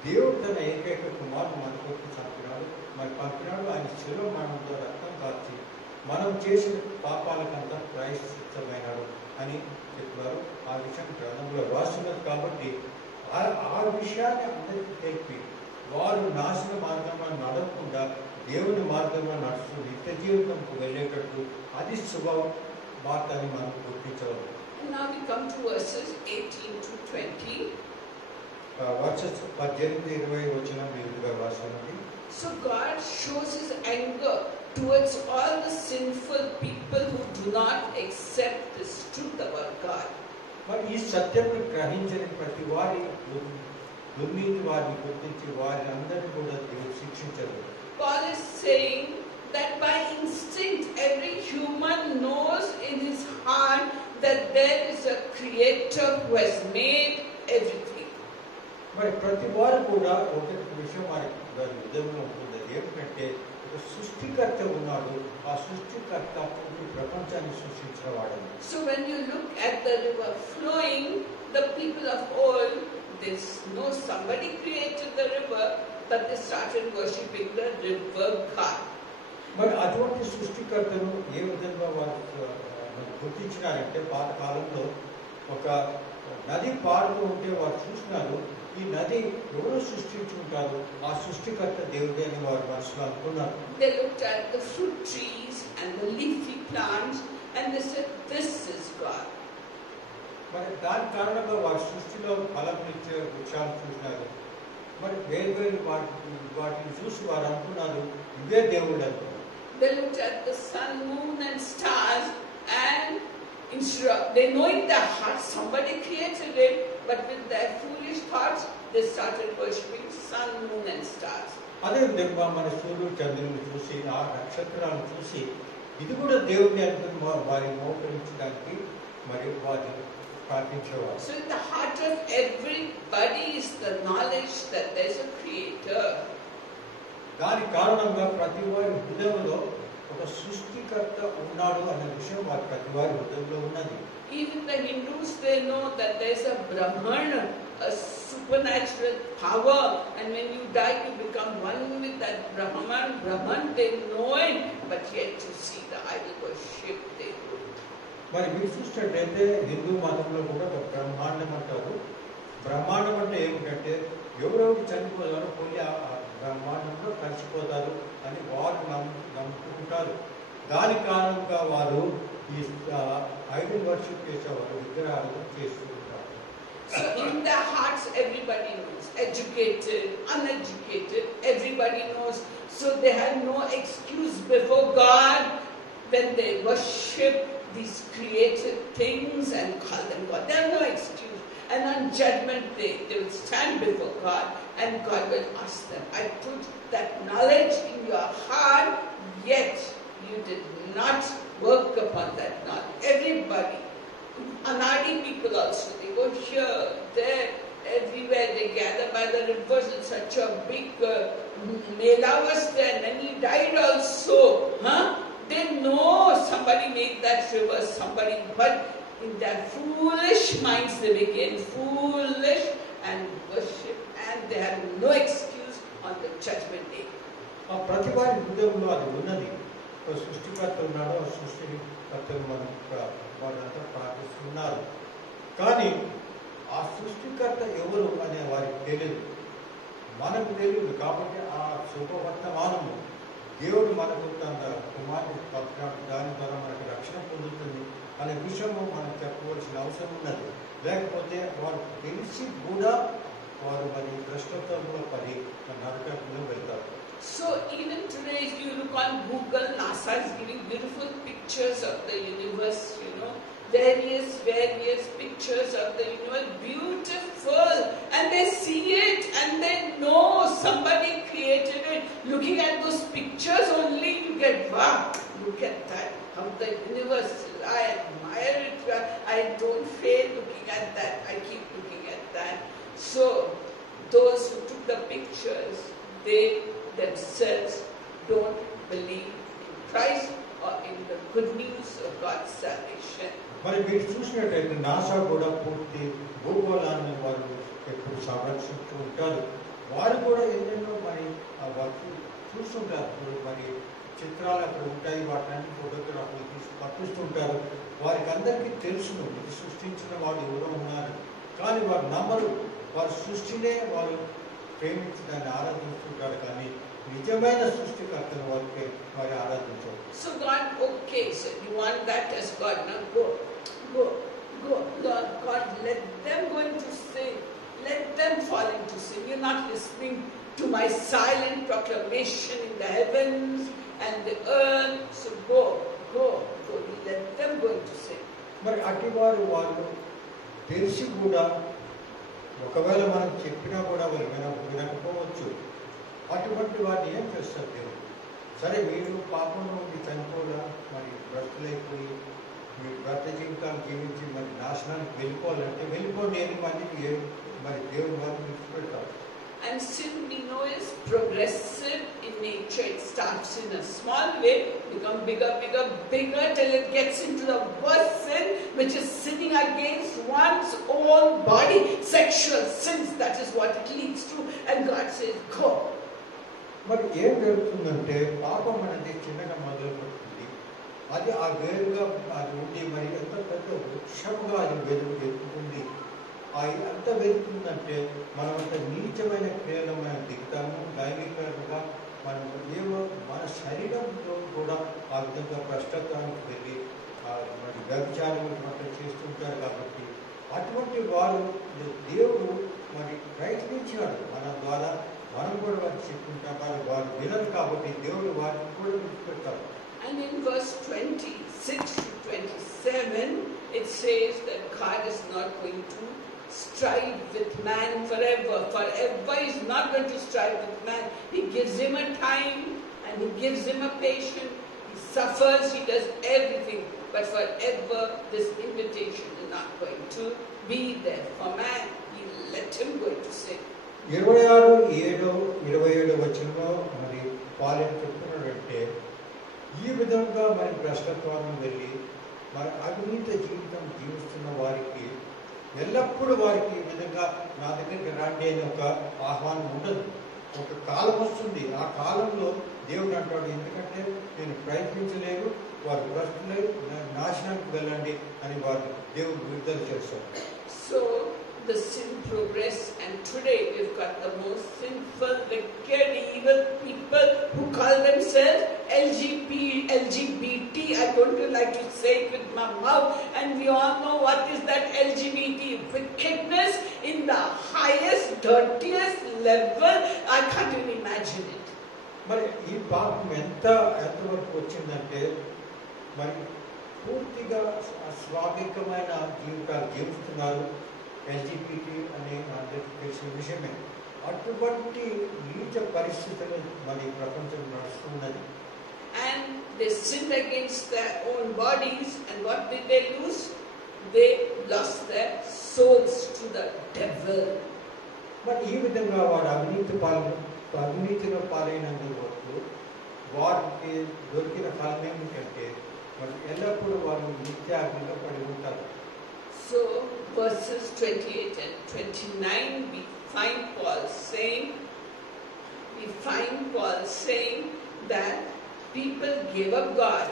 దేవుడు తన ఏకైక కుమారుడు మన కొరకు చంపినాడు, మరి పంపినాడు. ఆయన శిలువ మరణంతో రక్తం కార్చి మనం చేసిన పాపాలకంతా ప్రాయశ్చిత్తమైనాడు అని చెప్పారు. ఆ విషయం గ్రంథంలో రాస్తున్నది. కాబట్టి ఆ విషయాన్ని అందరికీ తెలిపి వారు నాశన మార్గంలో నడవకుండా దేవుని మార్గంలో నడుస్తూ నిత్య జీవితంకు వెళ్ళేటట్టు అది శుభవార్తని మనం గుర్తించవచ్చు. And now we come to verses 18 to 20. Versus 18-20 వచ్చిన మీదుగా రాసినది. So God shows His anger towards all the sinful people who do not accept this truth about God. మరి ఈ సత్యాన్ని గ్రహించని ప్రతి వారి దుర్నీతి వారిని గుర్తించి వారి అందరినీ కూడా దేవుడు శిక్షించరు. Paul is saying that by instinct every human knows in his heart that there is a creator who has made everything. మరి ప్రతి వారు కూడా ఒక విషయం వారి హృదయంలో ఉంటుంది. ఏమిటంటే ఒక సృష్టికర్త ఉన్నాడు. ఆ సృష్టికర్త ఈ ప్రపంచాన్ని సృష్టించిన వాడు. So when you look at the river flowing, the people of old, they know somebody created the river, but they started worshipping the river god. మరి అటువంటి సృష్టికర్తను ఏ విధంగా వారు గుర్తించినారంటే పాత కాలంలో ఒక నది పారుతూ ఉంటే వారు చూసినారు ఈ నది ఎవరు సృష్టించుకుంటారు, ఆ సృష్టికర్త దేవుడే అని వారు మనసులో అనుకున్నారు. They looked at the fruit trees and the leafy plants and they said, this is God. మరి దాని కారణంగా వారి సృష్టిలో ఫలమిచ్చే వృక్షాలు చూసినారు. మరి వేరు వేరు వాటిని చూసి వారు అనుకున్నారు ఇవే దేవుడు అనుకున్నారు. They looked at the sun, moon and stars and instead of, they know in their hearts somebody created it, but with their foolish thoughts they started worshipping sun, moon and stars. అదే విధంగా మన సూర్యుడు చంద్రుని చూసి ఆ నక్షత్రాలను చూసి ఇది కూడా దేవుడిని అనుకుని వారి మోకరించడానికి మరి వారిని ప్రార్థించేవారు. So in the heart of everybody is the knowledge that there is a creator. దాని కారణంగా ప్రతి వారి హృదయంలో ఒక సృష్టికర్త ఉన్నాడు అనే విషయం వారి ప్రతి వారి హృదయంలో ఉన్నది. Even the Hindus, they know that there is a Brahman, a supernatural power, and when you die you become one with that Brahman, they know it, but yet to see the idol worship they do. మరి మీరు చూసినట్టయితే హిందూ మతంలో కూడా ఒక బ్రహ్మాండం అంటారు. బ్రహ్మాండం అంటే ఏమిటంటే ఎవరెవరు చనిపోతారో పోయి ఆ బ్రహ్మాండంలో కలిసిపోతారు అని వారు నమ్ముకుంటారు. దాని కారణంగా వారు ఈ ఐడల్ వర్షిప్ చేసేవారు, విగ్రహాలను చేస్తూ ఉంటారు. So in their hearts everybody knows, educated, uneducated, everybody knows. So they have no excuse before God when they worship these created things and call them God. They have no excuse. And on judgment day, they will stand before God and God will ask them, I put that knowledge in your heart, yet you did not work upon that knowledge. Everybody, Anadi people also, they go here, there, everywhere, they gather by the rivers in such a big mela was there, and then he died also. They know somebody made that river, somebody, but in their foolish minds they became foolish and worship, and they have no excuse on the judgment day. ఆ ప్రతి వారి హృదయంలో అది ఉన్నది. ఒక సృష్టికర్త ఉన్నాడు, ఆ సృష్టికర్తను మనం వారంతా ప్రార్థిస్తున్నారు. కానీ ఆ సృష్టికర్త ఎవరు అనే వారికి తెలియదు, మనకు తెలియదు. కాబట్టి ఆ శుభవర్తమానము దేవుడు మనకు తన కుమారుడు పంపినాడు, దాని ద్వారా మనకు రక్షణ పొందుతుంది అనే విషయము మనం చెప్పవలసిన అవసరం ఉన్నది. లేకపోతే వారు తెలిసి కూడా వారు మరి భ్రష్టత్వంలో పడి నరకంలో వెళ్తారు. So even today if you look on Google, NASA is giving beautiful pictures of the universe, you know, various pictures of the universe, beautiful, and they see it and they know somebody created it. Looking at those pictures only you get, wow, look at that, how the universe is. I admire it. I don't fail looking at that. I keep looking at that. So those who took the pictures, they themselves don't believe in Christ or in the good news of God's salvation. మరి మీరు చూసినట్టయితే NASA కూడా పూర్తి భూగోళాన్ని వారు ఎప్పుడు సంరక్షిస్తూ ఉంటారు. వారు కూడా ఎన్నెన్నో మరి వారు చూస్తుంటారు. మరి చిత్రాలు అక్కడ ఉంటాయి, వాటిని ఫోటోగ్రాఫ్లు తీసి పట్టిస్తుంటారు. వారికి అందరికీ తెలుసును ఇది సృష్టించిన వాడు ఎవరో ఉన్నారు, కానీ వారు నమ్మరు. వారి సృష్టినే వారు ప్రేమించి దాన్ని ఆరాధిస్తుంటారు, కానీ నిజమైన సృష్టికర్తను వారి ఆరాధించారు. So God, okay, so you want that as God, now go. Lord God, let them go into sin. let them fall into sin. You're not listening to my silent proclamation in the heavens and the earth. So go. Let them go into sin. మరి అటువారు వాళ్ళు తెలిసి కూడా ఒకవేళ మనం చెప్పినా కూడా వాళ్ళు వినకపోవచ్చు. అటువంటి వాటిని ఏం చేస్తారు దేవుడు? సరే మీరు పాపంలో ఉండి చనిపోలా, మరి భ్రష్టులైపోయి మీరు భర్త జీవితాన్ని జీవించి మరి నాశనానికి వెళ్ళిపోవాలంటే వెళ్ళిపోండి అని మరి దేవుడు వారిని విడిచిపెడతారు. And sin, we know, is progressive in nature. It starts in a small way, become bigger till it gets into the worst sin, which is sinning against one's own body. Sexual sins, that is what it leads to. And God says, go. మరి ఏం జరుగుతుందంటే పాపం అనేది చిన్నగా మొదలు పెడుతుంది. అది ఆ వేరుగా అది ఉండి మరి ఎంత పెద్ద వృక్షముగా అది వెతుకుతుంది. అంత వెతుకుతుందంటే మనం అంత నీచమైన క్రియలు మనం దిగుతాము. లైంగికంగా మనం ఏమో మన శరీరంలో కూడా ఆ విధంగా భ్రష్టత్వానికి వెళ్ళి మరి వ్యభిచారం చేస్తుంటారు. కాబట్టి అటువంటి వారు దేవుడు మరి ప్రయత్నించాడు మన ద్వారా. మనం కూడా వారికి చెప్పుకుంటాం, వారు వినరు కాబట్టి దేవుడు వారిని కూడా విడిచిపెడతారు. And in verse 26 to 27, it says that God is not going to strive with man forever. Forever is not going to strive with man. He gives him a time and he gives him a patience. He suffers, he does everything. But forever this invitation is not going to be there for man. He let him go into sin. 26:27 వచనంలో మరి పాలు ఏం చెప్తున్నాడంటే ఈ విధంగా మరి భ్రష్టత్వాన్ని వెళ్ళి మరి అవినీతి జీవితం జీవిస్తున్న వారికి ఎల్లప్పుడూ వారికి ఈ విధంగా నా దగ్గరికి రండి అని ఒక ఆహ్వానం ఉండదు. ఒక కాలం వస్తుంది. ఆ కాలంలో దేవుడు అంటాడు, ఎందుకంటే నేను ప్రయత్నించలేదు, వారు భ్రష్టులేదు, నాశనానికి వెళ్ళండి అని వారు దేవుడు విడుదల చేస్తాడు. So the sin progress, and today we've got the most sinful, wicked, evil people who call themselves LGBT. I don't like to say it with my mouth, and we all know what is that LGBT. Wickedness in the highest, dirtiest level. I can't even imagine it. మరి ఈ పాపం ఎంతవరకు వచ్చిందంటే మరి పూర్తిగా స్వాభావికమైన జీవితాలు జీవిస్తున్నారు. LGBT అనే అందరికీ తెలిసిన విషయమే. అటువంటి నీచ పరిస్థితులు మరి ప్రపంచం నడుస్తున్నది. And they sinned against their own bodies, and what did they lose? They lost their souls to the devil. మరి ఈ విధంగా వారు అవినీతిలో పాలైనందుకు వారికి దొరికిన ఫలం ఏమిటంటే మరి ఎల్లప్పుడూ వారు నిత్యాగ్నిలో పడి ఉంటారు. So verses 28 and 29, we find Paul saying that people gave up God,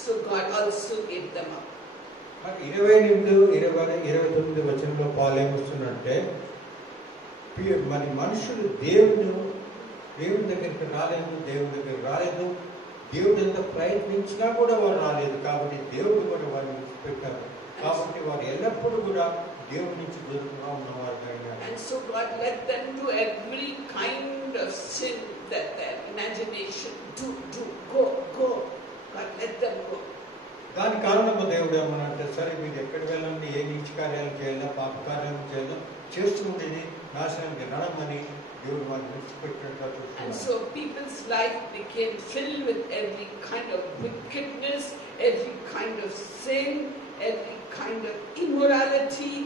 so God also gave them up. 28-29 వచనంలో పాలు ఏమొస్తుందంటే మరి మనుషులు దేవుని దగ్గరికి రాలేదు. దేవుడు ఎంత ప్రయత్నించినా కూడా వారు రాలేదు. కాబట్టి దేవుడు కూడా వారిని విడిచిపెట్టారు. కాబట్టి వారు ఎల్లప్పుడూ కూడా దేవుడి నుంచి దూరంగా ఉన్నవారు. And so God let them do every kind of sin that their imagination do. Go. God let them go. దాని కారణంగా దేవుడు ఏమనంటే సరే మీరు ఎక్కడికి వెళ్ళండి, ఏ నీచ కార్యాలు చేయాలా, పాప కార్యాలు చేయాలా చేస్తూ ఉండేది నాశనానికి రణమని దేవుడు వారిని విడిచిపెట్టినట్టు. And so people's life became filled with every kind of wickedness, every kind of sin, every kind of immorality,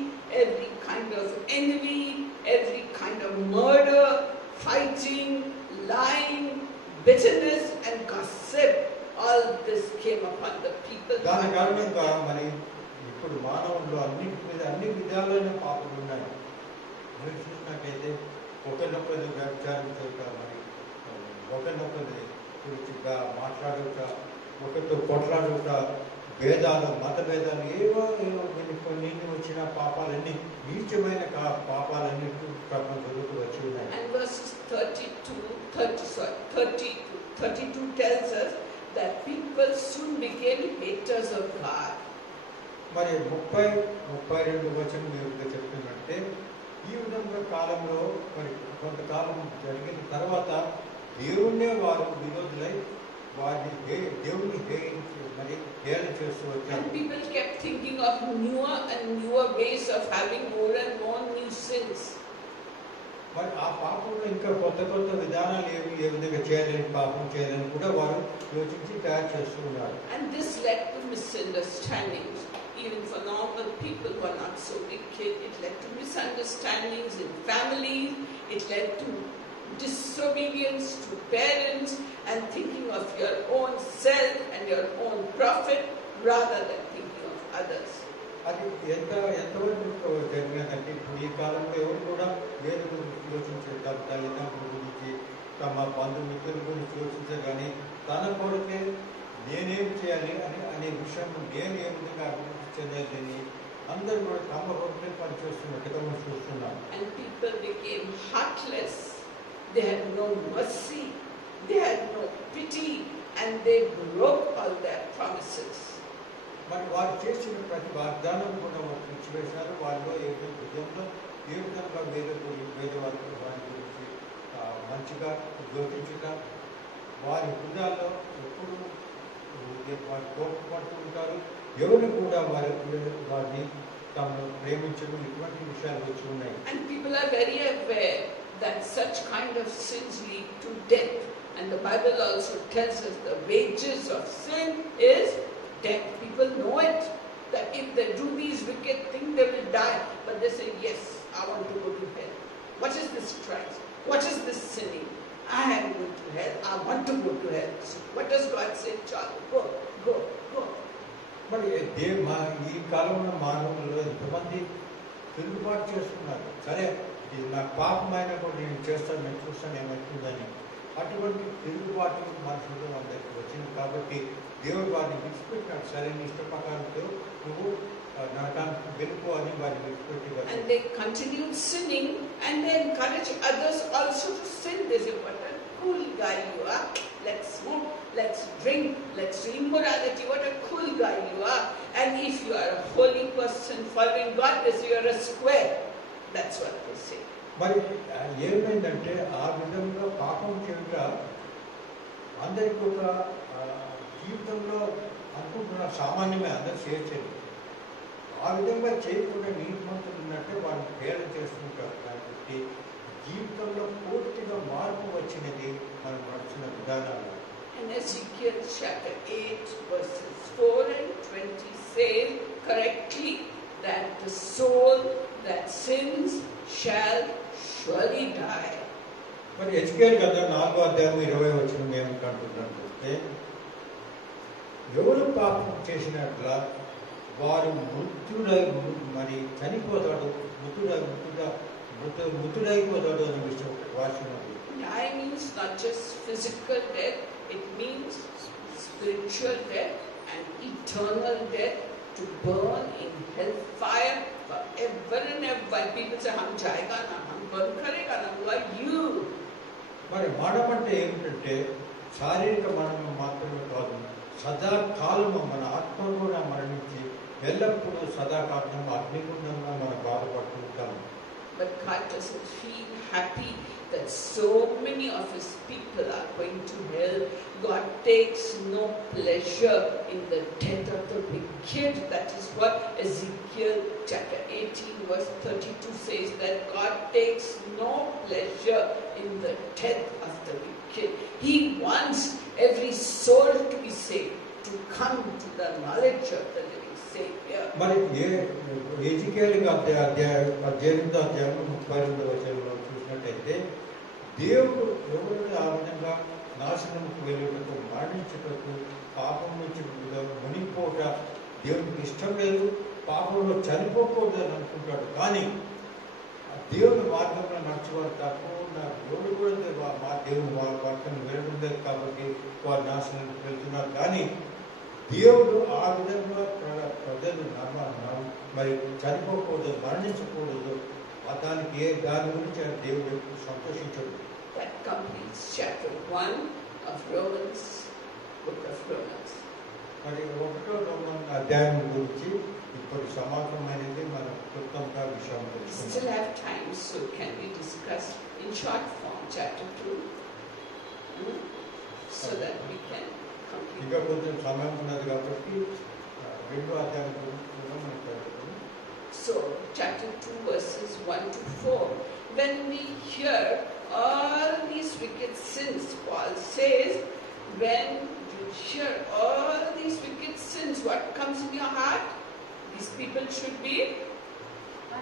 every kind of envy, every kind of murder, fighting, lying, bitterness and gossip. All this came upon the people. దాని కారణంగా మరి ఇప్పుడు మానవుల్లో అన్ని విధాలైన పాపలు ఉన్నాయి. మీరు చూసినట్టయితే ఒకరినొకరు వ్యభిచారం చేయక, మరి ఒకరినొకరు గురించి మాట్లాడుట, ఒకరితో కొట్లాడుట, భేదాలు, మత భేదాలు, ఏవో కొన్ని వచ్చిన పాపాలన్నీ నీచమైన పాపాలన్నీ ప్రపంచంలో వచ్చి ఉన్నాయి. And verses 32 tells us that people soon became haters of God. మరి 32 వచనం చెప్తున్నట్టే ఈ విధంగా కాలంలో మరి కొంతకాలం జరిగిన తర్వాత దేవుణ్ణే వారు విరోధులై వారిని దేవుని మరి హేళన చేస్తూ వచ్చారు. And people kept thinking of newer and newer ways of having more and more new sins. మరి ఆ పాపంలో ఇంకా కొత్త కొత్త విధానాలు ఏ విధంగా చేయాలని పాపం చేయాలని కూడా వారు యోచించి తయారు చేస్తూ ఉన్నారు. And this led to misunderstandings. Even for normal people who are not so wicked, it led to misunderstandings in families. It led to disobedience to parents and thinking of your own self and your own profit rather than thinking of others. అది ఎంతవరకు జరిగినదంటే ఇప్పుడు ఈ కాలంలో ఎవరు కూడా వేరే గురించి యోచించారు, తల్లిదండ్రుల గురించి తమ బంధుమిత్రుల గురించి యోచించారు, కానీ తన కొరకే నేనేం చేయాలి అనే విషయం నేను ఏ విధంగా అభివృద్ధి చెందాలని అందరూ కూడా తమ కొరకే పనిచేస్తున్నట్టుగా మనం చూస్తున్నాం. And people became heartless. They had no mercy, they had no pity, and they broke all their promises. మరి వారు చేసిన ప్రతి వాగ్దానం కూడా వారు పిచ్చివేశారు. వాళ్ళు హృదయంలో ఏ విధంగా వేదవారి గురించి మంచిగా యోచించుట, వారి హృదయాల్లో ఎప్పుడు వారు కోపపడుతూ ఉంటారు, ఎవరు కూడా వారిని తాము ప్రేమించడం, ఇటువంటి విషయాలు వచ్చి ఉన్నాయి. And people are very aware that such kind of sins lead to death. And the Bible also tells us the wages of sin is death. People know it, that if they do these wicked things, they will die. But they say, yes, I want to go to hell. What is this Christ? What is this sinning? I am going to hell. I want to go to hell. So what does God say? Child, go, go, go. మరి ఈ కాలంలో మానవుల్లో ఎంతమంది తిరుగుబాటు చేస్తున్నారు. సరే, ఇది నాకు పాపమైన కూడా నేను చేస్తాను, నేను చూస్తాను ఏమవుతుందని. అటువంటి తిరుగుబాటు మనుషులు అందరికి వచ్చింది కాబట్టి దేవుడు వారిని విడిచిపెట్టాడు. సరే, నీ ఇష్ట ప్రకారంతో నువ్వు నరకానికి వెళ్ళిపో అని వారిని విడిచిపెట్టి. And they continued sinning, and they encourage others also to sin. They say, what a cool guy you are. Let's smoke, let's drink, let's do immorality. What a cool guy you are. And if you are a holy person following God, they say you are a square. That's what they say. మరి ఏమైందంటే ఆ విధంగా పాపం చేయుట అందరికీ ఒక జీవితంలో అనుకుంటున్న సామాన్యమే, అందరూ చేయలేదు. ఆ విధంగా చేయకుండా నీతిమంతులు ఉన్నట్టే వాళ్ళు హేళన చేస్తుంటారు. కాబట్టి జీవితంలో పూర్తిగా మార్పు వచ్చినది మనం నడిచిన విధానాలు. And Ezekiel chapter 8 verses 4 and 20 says correctly that the soul that sins shall surely die. మరి హెజ్కేలు గ్రంథం 4వ అధ్యాయం 20వ వచనం ఏమంటుందంటే, ఎవరు పాపం చేసినట్లా వారు మరి చనిపోతాడు, మృతుడైపోతాడు అనే విషయం వాసినది. Die means not just physical death, it means spiritual death and eternal death, to burn in hellfire forever and ever. People say, hum jayega na, hum burn karega na. Who are you? మరి మరణం అంటే ఏమిటంటే శారీరక మరణం మాత్రమే కాదు, సదాకాలము మన ఆత్మ కూడా మరణించి ఎల్లప్పుడూ సదాకాలం అగ్నిగుండంగా మనం బాధపడుతుంటాం. But God doesn't feel happy that so many of His people are going to hell. God takes no pleasure in the death of the wicked. That is what Ezekiel chapter 18 verse 32 says, that God takes no pleasure in the death of the wicked. He wants every soul to be saved, to come to the knowledge of the living Savior. మరి ఎజికేలు అధ్యాయం 32వ వచనంలో చూసినట్టయితే దేవుడు ఎవరు ఆ విధంగా నాశనంకు వెళ్ళుటకు, మరణించుటకు, పాపం నుంచి మునిగిపోట దేవునికి ఇష్టం లేదు, పాపంలో చనిపోకూడదు అని అనుకుంటాడు. కానీ దేవుని మార్గంలో నడిచేవారు తప్పకుండా దేవుడు కూడా మా దేవుని వారి పక్కన వెళ్ళడం లేదు కాబట్టి వారు నాశనానికి వెళ్తున్నారు. కానీ దేవుడు ఆ విధంగా ప్రజలు మరి చనిపోకూడదు, మరణించకూడదు, దాని గురించి దేవుడు సంతోషించడు. That completes chapter 1 of Romans, book of Romans. మరి 1వ అధ్యాయం గురించి ఇప్పుడు సమాప్తమైనది మనం క్లుప్తంగా విషయం We తెలుసుకుందాం. still have time, so can we discuss in short form chapter 2? So that we can complete. ఇంకా కొంచెం సమయం ఉన్నది కాబట్టి 2వ అధ్యాయం గురించి కూడా మనం చదువుకుందాం. So, chapter 2, verses 1 to 4. When we hear all these wicked sins, Paul says, when you hear all these wicked sins, what comes in your heart? These people should be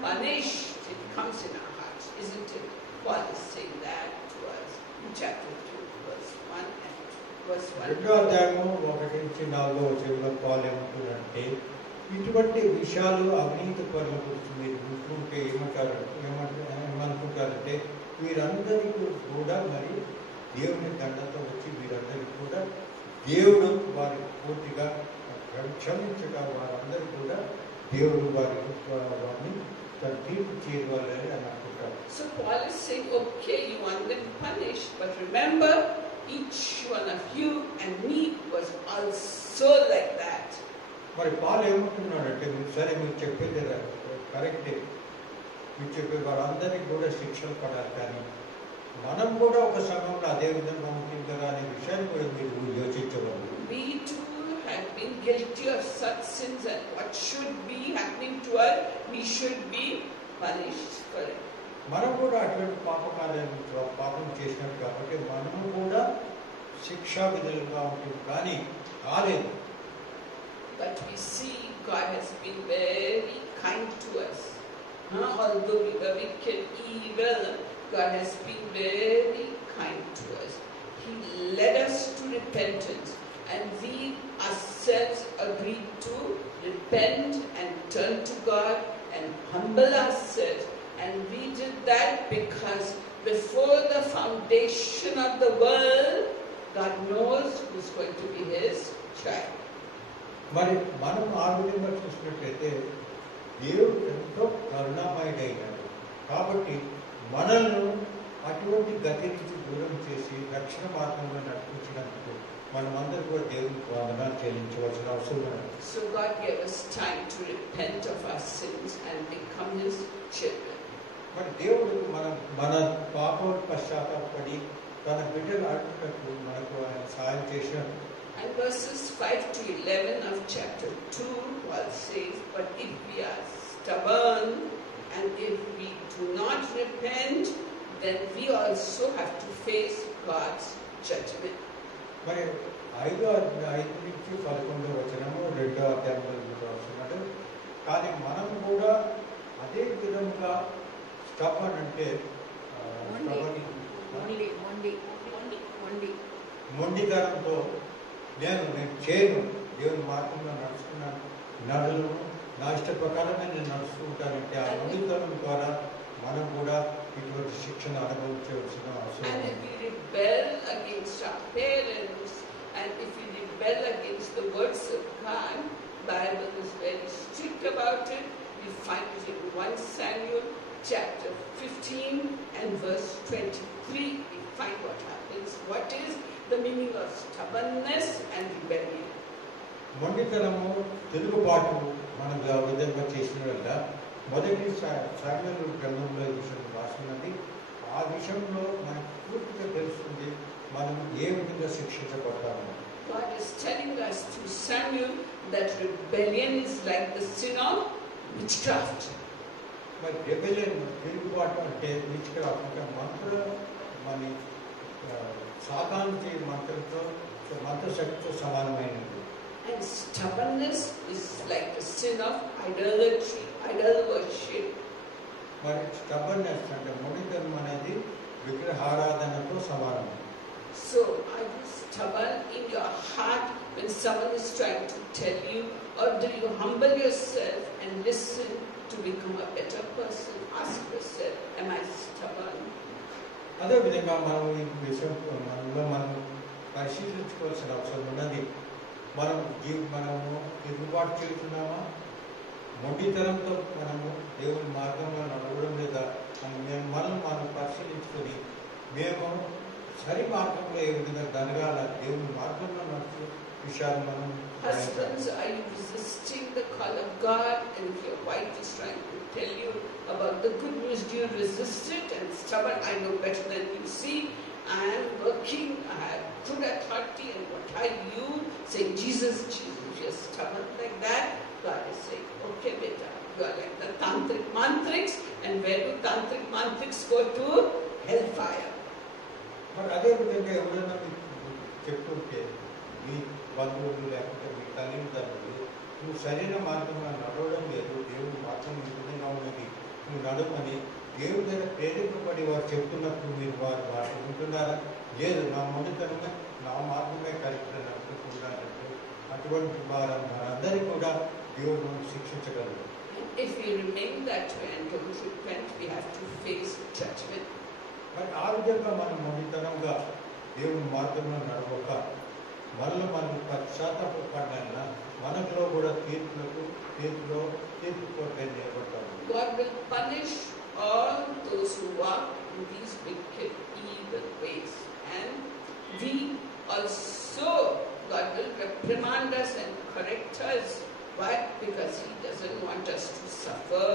punished. It comes in our hearts, isn't it? Paul is saying that to us in chapter 2, verse 1 and verse 1. 2వ అధ్యాయము 1 నుంచి 4వ వచనంలో పౌలు ఏమంటున్నాడంటే, ఇటువంటి విషయాలు అవినీతి పనుల గురించి మీరు వింటుంటే ఏమనుకుంటారంటే వీరందరికీ కూడా మరి దేవుని దండతో వచ్చి వీరందరికీ కూడా దేవుడు వారికి పూర్తిగా క్షమించగా వారందరూ కూడా దేవుడు వారిని తన తీర్పు చేయవాలని అని అనుకుంటారు. So Paul is saying, okay, you want them punished, but remember, each one of you and me was also like that. మరి పాలు ఏమంటున్నాడంటే, సరే మీరు చెప్పేది కరెక్టే, మీరు చెప్పే వారందరికీ కూడా శిక్షలు పడాలి, కానీ మనం కూడా ఒక సమయంలో అదే విధంగా ఉంటుంది కదా అనే విషయాన్ని కూడా మీరు యోచించవాలి. We too have been guilty of such sins, and what should be happening to us, we should be punished for it. మనం కూడా అటువంటి పాపం చేసినట్టు కాబట్టి మనము కూడా శిక్షా విధులుగా ఉంటుంది, కానీ కాలేదు. But we see God has been very kind to us. Although we were wicked, evil, God has been very kind to us. He led us to repentance, and we ourselves agreed to repent and turn to God and humble ourselves. And we did that because before the foundation of the world, God knows who's going to be His child. మరి మనం ఆ విధంగా చూసినట్లయితే దేవుడు ఎంతో కరుణామయుడైనాడు, కాబట్టి మనల్ని అటువంటి గతి నుంచి దూరం చేసి రక్షణ మార్గంలో నడిపించినందుకు మనమందరూ కూడా దేవునికి వందనాలు చెల్లించవలసిన అవసరం ఉంది. So God gave us time to repent of our sins and become His children. మరి దేవుడు మన పాపం పశ్చాత్తాపడి తన బిడ్డలు ఆడుటకు మనకు ఆయన సహాయం చేసినట్టు. And verses 5 to 11 of chapter 2, Paul says, but if we are stubborn and if we do not repent, then we also have to face God's judgment. మరి 5 నుంచి 11 వచనము 2వ అధ్యాయంలో వస్తున్నాడు. కానీ మనం కూడా అదే విధంగా స్టబ్బర్న్ అంటే మొండితనంతో నేను చేయను, దేవుని మార్గంలో నడుచుకున్నాను, నడులను నా ఇష్ట ప్రకారమే నేను నడుచుకుంటానంటే ఆ మొండితనం ద్వారా మనం కూడా ఇటువంటి శిక్షణ అనుభవించవలసిన అవసరం And ఉంది. if we rebel against our parents, and if we rebel against the words of God, Bible is very strict about it. We find it in 1 Samuel chapter 15 and verse 23. We find what happens. What is the meaning of stubbornness and rebellion? మొండితనము తిరుగుబాటు మనం ఆ విధంగా చేసిన వల్ల మొదటి సామ్యుయేలు గ్రంథంలో ఈ విషయం రాస్తున్నది. ఆ విషయంలో మనకు పూర్తిగా తెలుస్తుంది మనం ఏ విధంగా శిక్షించబడతాము. God is telling us through Samuel that rebellion is like the sin of witchcraft. మరి రెబెలియన్ తిరుగుబాటు అంటే విచ్క్రాఫ్ట్ అంటే మంత్రం మన సాతాను చే మంత్రశక్తితో సమానమైనది. And stubbornness is like the sin of idolatry, idol worship. మరి స్టబ్బర్నెస్ అంటే మొండితనం అనేది విగ్రహారాధనతో సమానం. So are you stubborn in your heart when someone is trying to tell you, or do you humble yourself and listen to become a better person? Ask yourself, am I stubborn? అదేవిధంగా మనం ఈ విషయం మనం పరిశీలించుకోవాల్సిన అవసరం ఉన్నది. మనము తిరుగుబాటు చేస్తున్నామా, మొండితనంతో మనము దేవుని మార్గంలో నడవడం లేదా అని మనం పరిశీలించుకొని మేము సరి మార్గంలో ఏ విధంగా జరగాల, దేవుని మార్గంలో విషయాలు మనం Husbands, are you resisting the call of God? And if your wife is trying to tell you about the good news, do you resist it and stubborn? I know better than you. See, I am working, I have good authority, and what are you saying? Jesus, Jesus, you're stubborn like that. God is saying, okay, beta, you are like the tantric mantrics, and where do tantric mantrics go to? Hellfire. మరి అదే విధంగా ఎవరైనా మీకు చెప్తుంటే మీ బంధువులు లేకపోతే మీ తల్లిదండ్రులు నువ్వు సరైన మార్గంలో నడవడం లేదు, దేవుడు మార్గం ఈ విధంగా ఉన్నది, నువ్వు నడవమని దేవుడి దగ్గర ప్రేరేపబడి వారు చెప్తున్నప్పుడు మీరు వారు వాటిని వింటున్నారా? లేదు, నా మొండితనమే నా మార్గమే కరెక్ట్ అని అనుకుంటున్నారంటే అటువంటి వారు మనందరికీ కూడా దేవుడు మనం శిక్షించగలరు. If we remain that way and don't repent, we have to face judgment. మరి ఆ విధంగా మనం మొండితనంగా దేవుని మార్గంలో నడవక మనలో మనం పశ్చాత్తాపడిన మనలో కూడా తీర్పు కోటలు నిలబడతాము. God will punish all those who walk in these wicked, evil ways. And we also, God will reprimand us and correct us. Why? Because He doesn't want us to suffer.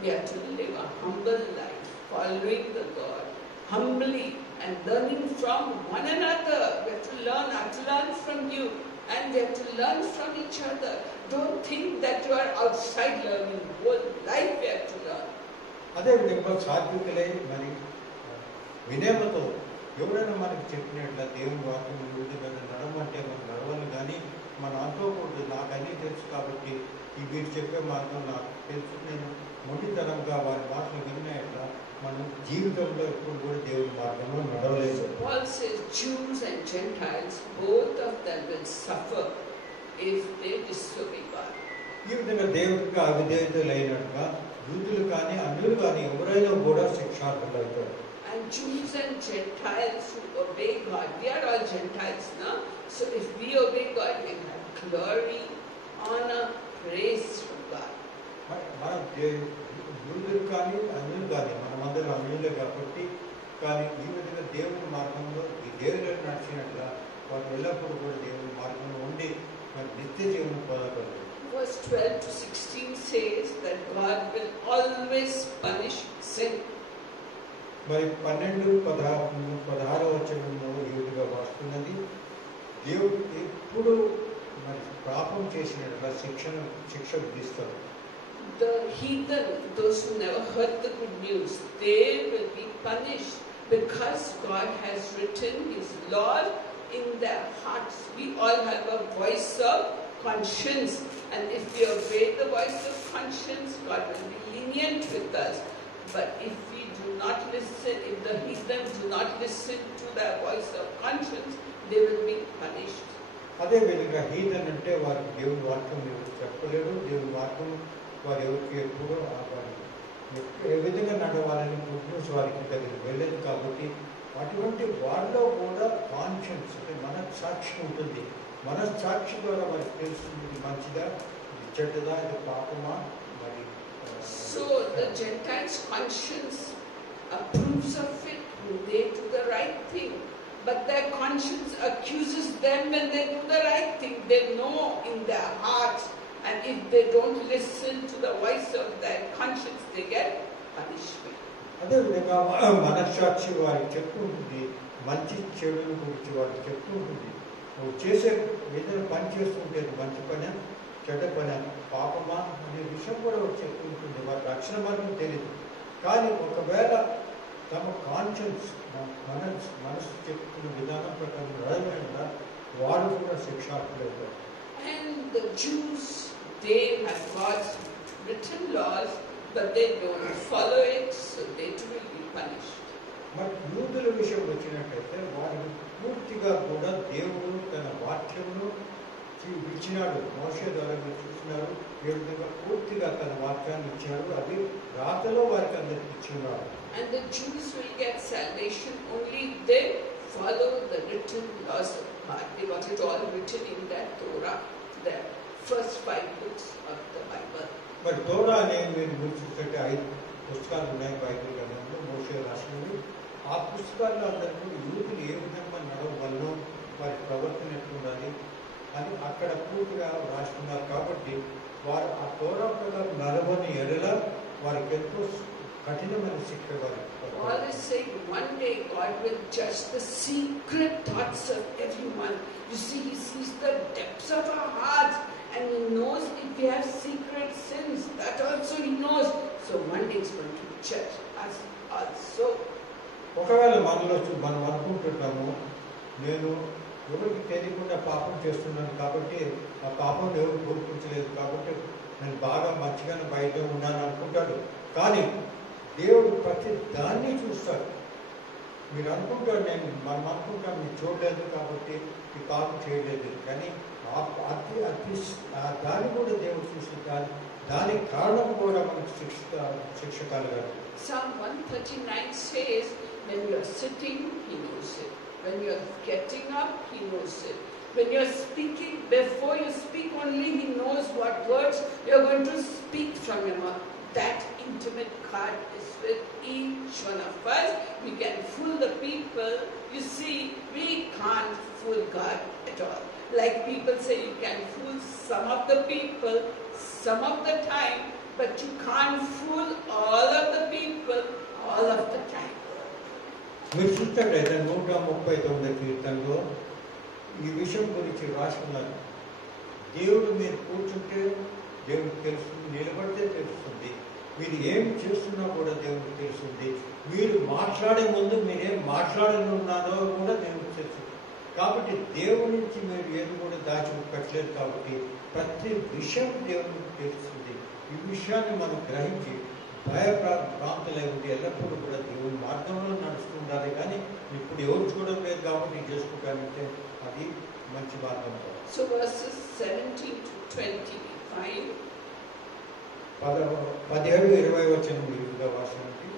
We have to live a humble life, following the God, humbly and learning from one another. We have to learn, I have to learn from you, and we have to learn from each other. Don't think that you are outside learning. Whole life we have to learn. అదేవిధంగా సాత్వికులై మరి వినయమతో ఎవరైనా మనకి చెప్పినట్ల దేవుని వాక్యం ఈ విధంగా నడవమంటే మనం నడవాలి, కానీ మనం అనుకోకూడదు నాకు అన్నీ తెలుసు కాబట్టి ఈ వీరు చెప్పే మార్గం నాకు తెలుసు, నేను మొండితనంగా వారి మాటలు విన్నట్ల మనం జీవితంలో ఎప్పుడు కూడా దేవుని మార్గంలో నడవలేదు. Paul says Jews and Gentiles, both of them will suffer if they disobey God. ఈ విధంగా దేవుడికి అవిధేయతలైనట్టుగా యూదులు కానీ అన్యులు కానీ ఎవరైనా కూడా శిక్షార్హులు అవుతారు. And Jews and Gentiles who obey God, we are all Gentiles now. So if we obey God, we have glory, honor, praise from God. మన యూదులు కానీ అన్యులు కానీ మనమందరం అన్యులే కాబట్టి, కానీ ఈ విధంగా దేవుని మార్గంలో ఈ దేవుని నడిచినట్ల వారు ఎల్లప్పుడూ కూడా దేవుని మార్గంలో ఉండి మరి నిత్య జీవనం పొందగలరు. Verse 12 to 16 says that God will always punish sin. మరి 12-16 వచనంలో ఈ విధంగా వస్తున్నది, దేవుడు ఎప్పుడు మరి పాపం చేసినట్ల శిక్ష విధిస్తారు. The heathen, those who never heard the good news, they will be punished because God has written His law in their hearts. We all have a voice of conscience, and if we obey the voice of conscience, God will be lenient with us. But if we do not listen, if the heathen do not listen to their voice of conscience, they will be punished. అదే విధంగా heathen అంటే వారికి దేవుని వాక్యం చెప్పలేరు, దేవుని వాక్యం వారు ఎవరికి ఎప్పుడూ ఏ విధంగా నడవాలని గుడ్ వారికి దగ్గరికి వెళ్ళలేదు కాబట్టి అటువంటి వారిలో కూడా కాన్షియన్స్ అంటే మనస్సాక్షి ఉంటుంది. మనస్సాక్షి ద్వారా వారికి తెలుస్తుంది మంచిదా, ఇది చెడ్డదా, ఇది పాపమా. మరి So the Gentiles' conscience approves of it when they do the right thing, but their conscience accuses them when they do the right thing. They know in their hearts, and if they don't listen to the voice of their conscience, they get punishment. అదేవిధంగా మనస్సాక్షి వారికి చెప్తూ ఉంటుంది, మంచి చెడుల గురించి వారికి చెప్తూ ఉంటుంది. నువ్వు చేసే ఏదైనా పని చేస్తుంటే మంచి పని చెడ్డ పని పాపమా అనే విషయం కూడా వారు చెప్తూ ఉంటుంది. వారికి రక్షణ మార్గం తెలియదు, కానీ ఒకవేళ తమ కాన్షియన్స్ మనసు చెప్తున్న విధానం ప్రకారం నడవకుండా వారు కూడా శిక్షార్హులవుతారు. And the Jews, they have God's written laws, but they don't follow it, so they too will be punished. మరి యూదుల విషయం వచ్చినట్టయితే వారికి పూర్తిగా కూడా దేవుడు తన వాక్యమును ఇచ్చినాడు. మోషే ద్వారా మీరు చూసినారు ఏ విధంగా పూర్తిగా తన వాక్యాన్ని ఇచ్చాడు, అది రాతలో వారికి అందరికి ఇచ్చినాడు. And the Jews will get salvation only if they follow the written laws of God. They got it all written in that Torah, the first 5 books of the Bible. మరి తోరా అనే మీరు చూస్తుంటే 5 పుస్తకాలు ఉన్నాయి బైబిల్ గ్రంథంలో మోషే రాసినవి. ఆ పుస్తకాల్లో అందరికీ యూదులు ఏ విధంగా నడవగలను, వారి ప్రవర్తన ఎట్లుండాలి అని అక్కడ పూర్తిగా రాస్తున్నారు. కాబట్టి వారు ఆ తోరా ప్రకారం నడవని ఎడల వారికి ఎంతో కఠినమైన శిక్ష వారికి. Paul is saying one day God will judge the secret thoughts of everyone. You see, He sees the depths of our hearts and He knows if we have secret sins. That also He knows. So one day He's going to judge us also. ఒకవేళ మనలో మనం అనుకుంటున్నాము, నేను ఎవరికి తెలియకుండా పాపం చేస్తున్నాను కాబట్టి ఆ పాపం ఎవరు గుర్తించలేదు కాబట్టి నేను బాగా మంచిగానే బయట ఉన్నాను అనుకుంటాడు. కానీ దేవుడు ప్రతి దాన్ని చూస్తాడు. మీరు అనుకుంటారు, మనం అనుకుంటాం మీరు చూడలేదు కాబట్టి ఈ పాపం చేయలేదు, కానీ దాన్ని కూడా దేవుడు చూసి దానికి కారణం కూడా మనకు శిక్ష కలగాలి. Psalm 139 says, when you are sitting, He knows it. When you are getting up, He knows it. When you are speaking, before you speak only, He knows what words you are going to speak from your mouth. That intimate God is with each one of us. We can fool the people. You see, we can't fool God at all. Like people say, you can fool some of the people, some of the time, but you can't fool all of the people, all of the time. మీరు చూసినట్లయితే 139 కీర్తనలో ఈ విషయం గురించి రాసుకున్నారు. దేవుడు మీరు కూర్చుంటే దేవుడికి తెలుస్తుంది, నిలబడితే తెలుస్తుంది, మీరు ఏం చేస్తున్నా కూడా దేవుడికి తెలుస్తుంది, మీరు మాట్లాడే ముందు మీరేం మాట్లాడనున్నారో కూడా దేవుడికి తెలుస్తుంది. కాబట్టి దేవుడి నుంచి మీరు ఏది కూడా దాచిపెట్టలేదు. కాబట్టి ప్రతి విషయం దేవుడికి తెలుస్తుంది. ఈ విషయాన్ని మనం గ్రహించి భయభ్రాంతులై ఉండి ఎల్లప్పుడూ కూడా దేవుని మార్గంలో నడుస్తుండాలి. కానీ ఇప్పుడు ఎవరు చూడడం లేదు కాబట్టి చేసుకుంటానంటే అది మంచి మార్గం. So verses 17 to 25. 17-20 వచనం విరుద్ధ వాసనకి.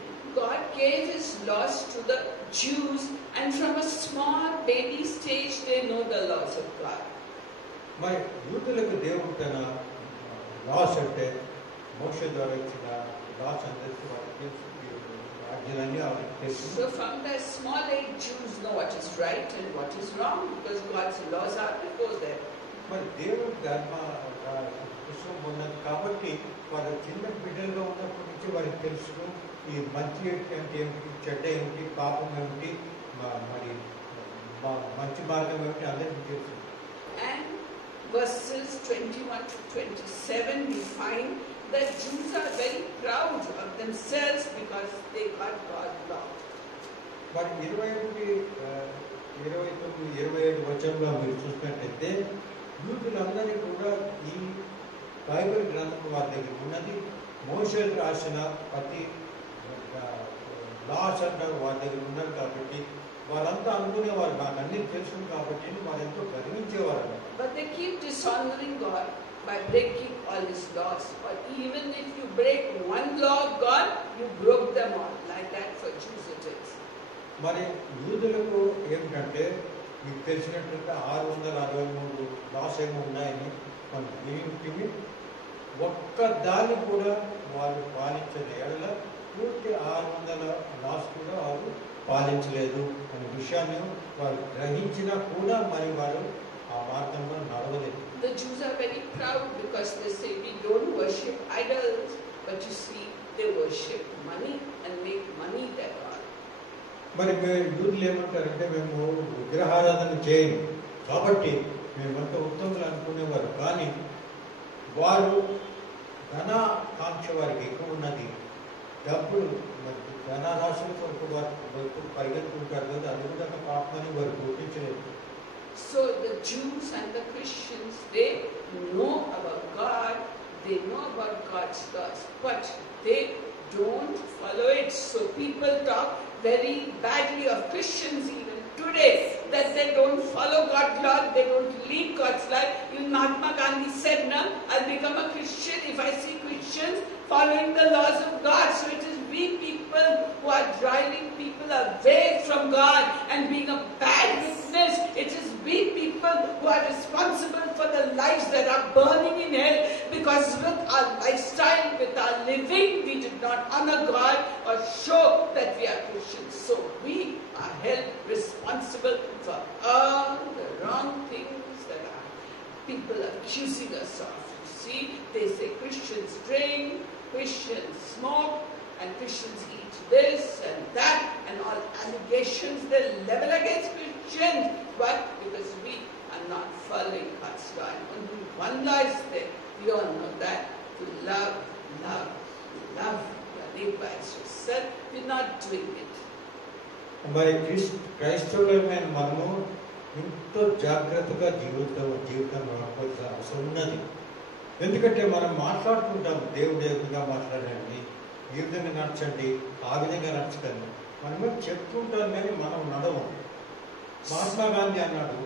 God gave His laws to the Jews, and from a small baby stage they know the laws of God. మరి యూదులకు దేవుడు తన లాస్ అంటే మోషే ద్వారా ఇచ్చిన లాస్ అందరికీ వాళ్ళకి తెలుసు, రాజ్యాలన్నీ వాళ్ళకి తెలుసు. So from the small age Jews know what is right and what is wrong because God's laws are before them. మరి దేవుడు ధర్మ పుస్తకం ఉన్నది కాబట్టి వాళ్ళ చిన్న బిడ్డలుగా ఉన్నప్పటి నుంచి వారికి తెలుసు ఈ మంచి అంటే ఏమిటి, చెడ్డ ఏమిటి, పాపం ఏమిటి, మరి మంచి మార్గం ఏమిటి అందరికీ తెలుసు. And verses 21 to 27 we find that Jews are very proud of themselves because they got God's law. మరి 21, 29, 27 వచనంలో మీరు చూసినట్లయితే యూదులందరికీ కూడా ఈ బైబిల్ గ్రంథం వారి దగ్గర ఉన్నది. మోషే రాసిన ప్రతి లాస్ అంటారు వారి దగ్గర ఉన్నారు కాబట్టి వారంతా అనుకునేవారు నాకు అన్ని తెలుసు కాబట్టి వారు ఎంతో గర్వించేవారు. But they keep dishonoring God by breaking all His laws. Or even if you break one law of God, you broke them all. Like that for Jews it is. మరి యూదులకు ఏమిటంటే మీకు తెలిసినట్లయితే 663 లాస్ ఏమో ఉన్నాయని మనం విని ఒక్క దాన్ని కూడా వాళ్ళు పాలించని ఎడల పూర్తి 600 లాస్ కూడా వారు పాలించలేదు అనే విషయాన్ని వారు గ్రహించినా కూడా మరి వారు ఆ మార్గంలో నడవలేదు. The Jews are very proud because they say we don't worship idols, but you see they worship money and make money their God. మరి యూదులు ఏమంటారంటే మేము విగ్రహారాధన చేయము కాబట్టి మేమంతా ఉత్తములు అనుకునేవారు. కానీ వారు ధనాకాంక్ష వారికి ఎక్కువ ఉన్నది, డబ్బులు ధనారాశుల కొరకు వారు పరిగెత్తుకుంటారు కదా, అది కూడా పాపమని వారు గుర్తించలేదు. So the Jews and the Christians, they know about God, they know about God's laws, but they don't follow it. So people talk very badly of Christians even today, that they don't follow God's law, they don't lead God's life. Even Mahatma Gandhi said, "No, I'll become a Christian if I see Christians following the laws of God." So it is we people who are driving people away from God and being a bad witness. It is we people who are responsible for the lives that are burning in hell because with our lifestyle, with our living, we did not honor God or show that we are Christians. So we are held responsible for all the wrong things that are people accusing us of. You see, they say Christians drink, Christians smoke, and Christians eat this and that, and all allegations they level against Christians. But because we are not following God's law, and only one law is there. We all know that, to love your neighbor as yourself. We're not doing it. మరి క్రైస్తవులమైన మనము ఎంతో జాగ్రత్తగా జీవితం నడపాల్సిన అవసరం ఉన్నది. ఎందుకంటే మనం మాట్లాడుకుంటాం, దేవుడు ఏ విధంగా మాట్లాడండి, ఈ విధంగా నడచండి, ఆ విధంగా నడచకండి, మనమే చెప్తుంటాం కానీ మనం నడవం. మహాత్మా గాంధీ అన్నాడు,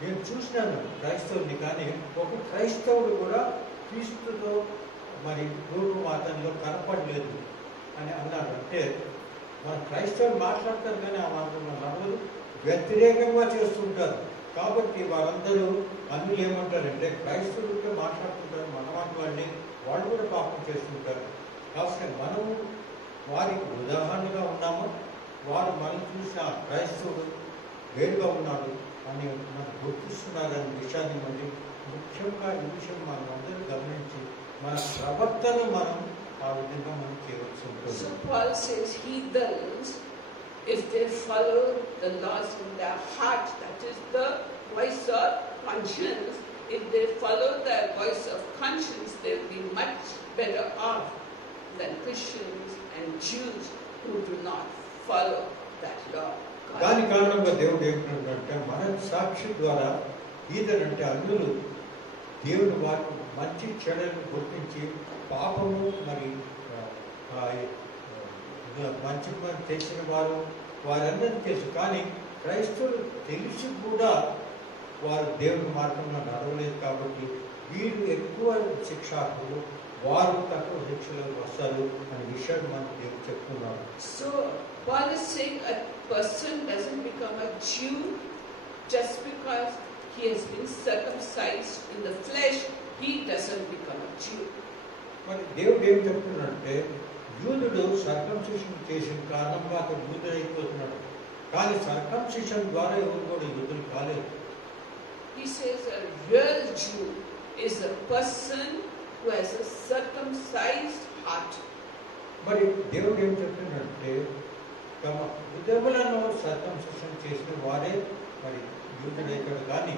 నేను చూసినాను క్రైస్తవుని, కానీ ఒక క్రైస్తవుడు కూడా క్రీస్తుతో మరి రూపమాతంలో కనపడలేదు అని అన్నాడు. అంటే మన క్రైస్తవులు మాట్లాడతారు కానీ ఆ మార్గంలో నడవదు, వ్యతిరేకంగా చేస్తుంటారు. కాబట్టి వారందరూ అన్ని ఏమంటారంటే క్రైస్తవులతో మాట్లాడుతుంటారు, మన వాళ్ళని వాళ్ళు కూడా పాపం చేస్తుంటారు. కాబట్టి మనము వారికి ఉదాహరణగా ఉన్నాము, వారు మనం చూసి ఆ క్రైస్తవుడు వేరుగా ఉన్నాడు అని మనం గుర్తిస్తున్నారనే విషయాన్ని మళ్ళీ ముఖ్యంగా ఈ విషయం మనం అందరూ గమనించి మన ప్రవర్తన మనం ఆ విధంగా మనం చేయవలసి ఉంటుంది. So Paul says heathens, if they follow the laws in their heart, that is the voice of conscience, if they follow their voice of conscience, they will be much better off than Christians and Jews who do not follow that law. దాని కారణంగా దేవుడు ఏమిటంటే మన సాక్షి ద్వారా ఈదనంటే అన్యులు దేవుడు వారు మంచి చెడులను గుర్తించి పాపము మరి మంచి పని చేసిన వారందరికీ తెలుసు. కానీ క్రైస్తవులు తెలిసి కూడా వారు దేవుని మార్గంలో నడవలేదు కాబట్టి వీరు ఎక్కువ శిక్షార్హులు, వారు తక్కువ శిక్షలకు వస్తారు అనే విషయాన్ని మనం దేవుడు చెప్తున్నాడు. So Paul is saying a person doesn't become a Jew just because he has been circumcised in the flesh. He doesn't become a Jew. మరి దేవుడు ఏం చెప్తున్నాడంటే యూదుడు సర్కంసిషన్ చేసిన కారణంగా అతను యూదుడు అయిపోతున్నాడు, కానీ సర్కంసిషన్ ద్వారా ఎవరు కూడా యూదులు కాలేదు. He says a real Jew is a person who has a circumcised heart. మరి దేవుడు ఏం చెప్తున్నాడంటే తమ హృదయములను సర్కంసిషన్ చేసిన వారే మరి యూదుడైతాడు, కానీ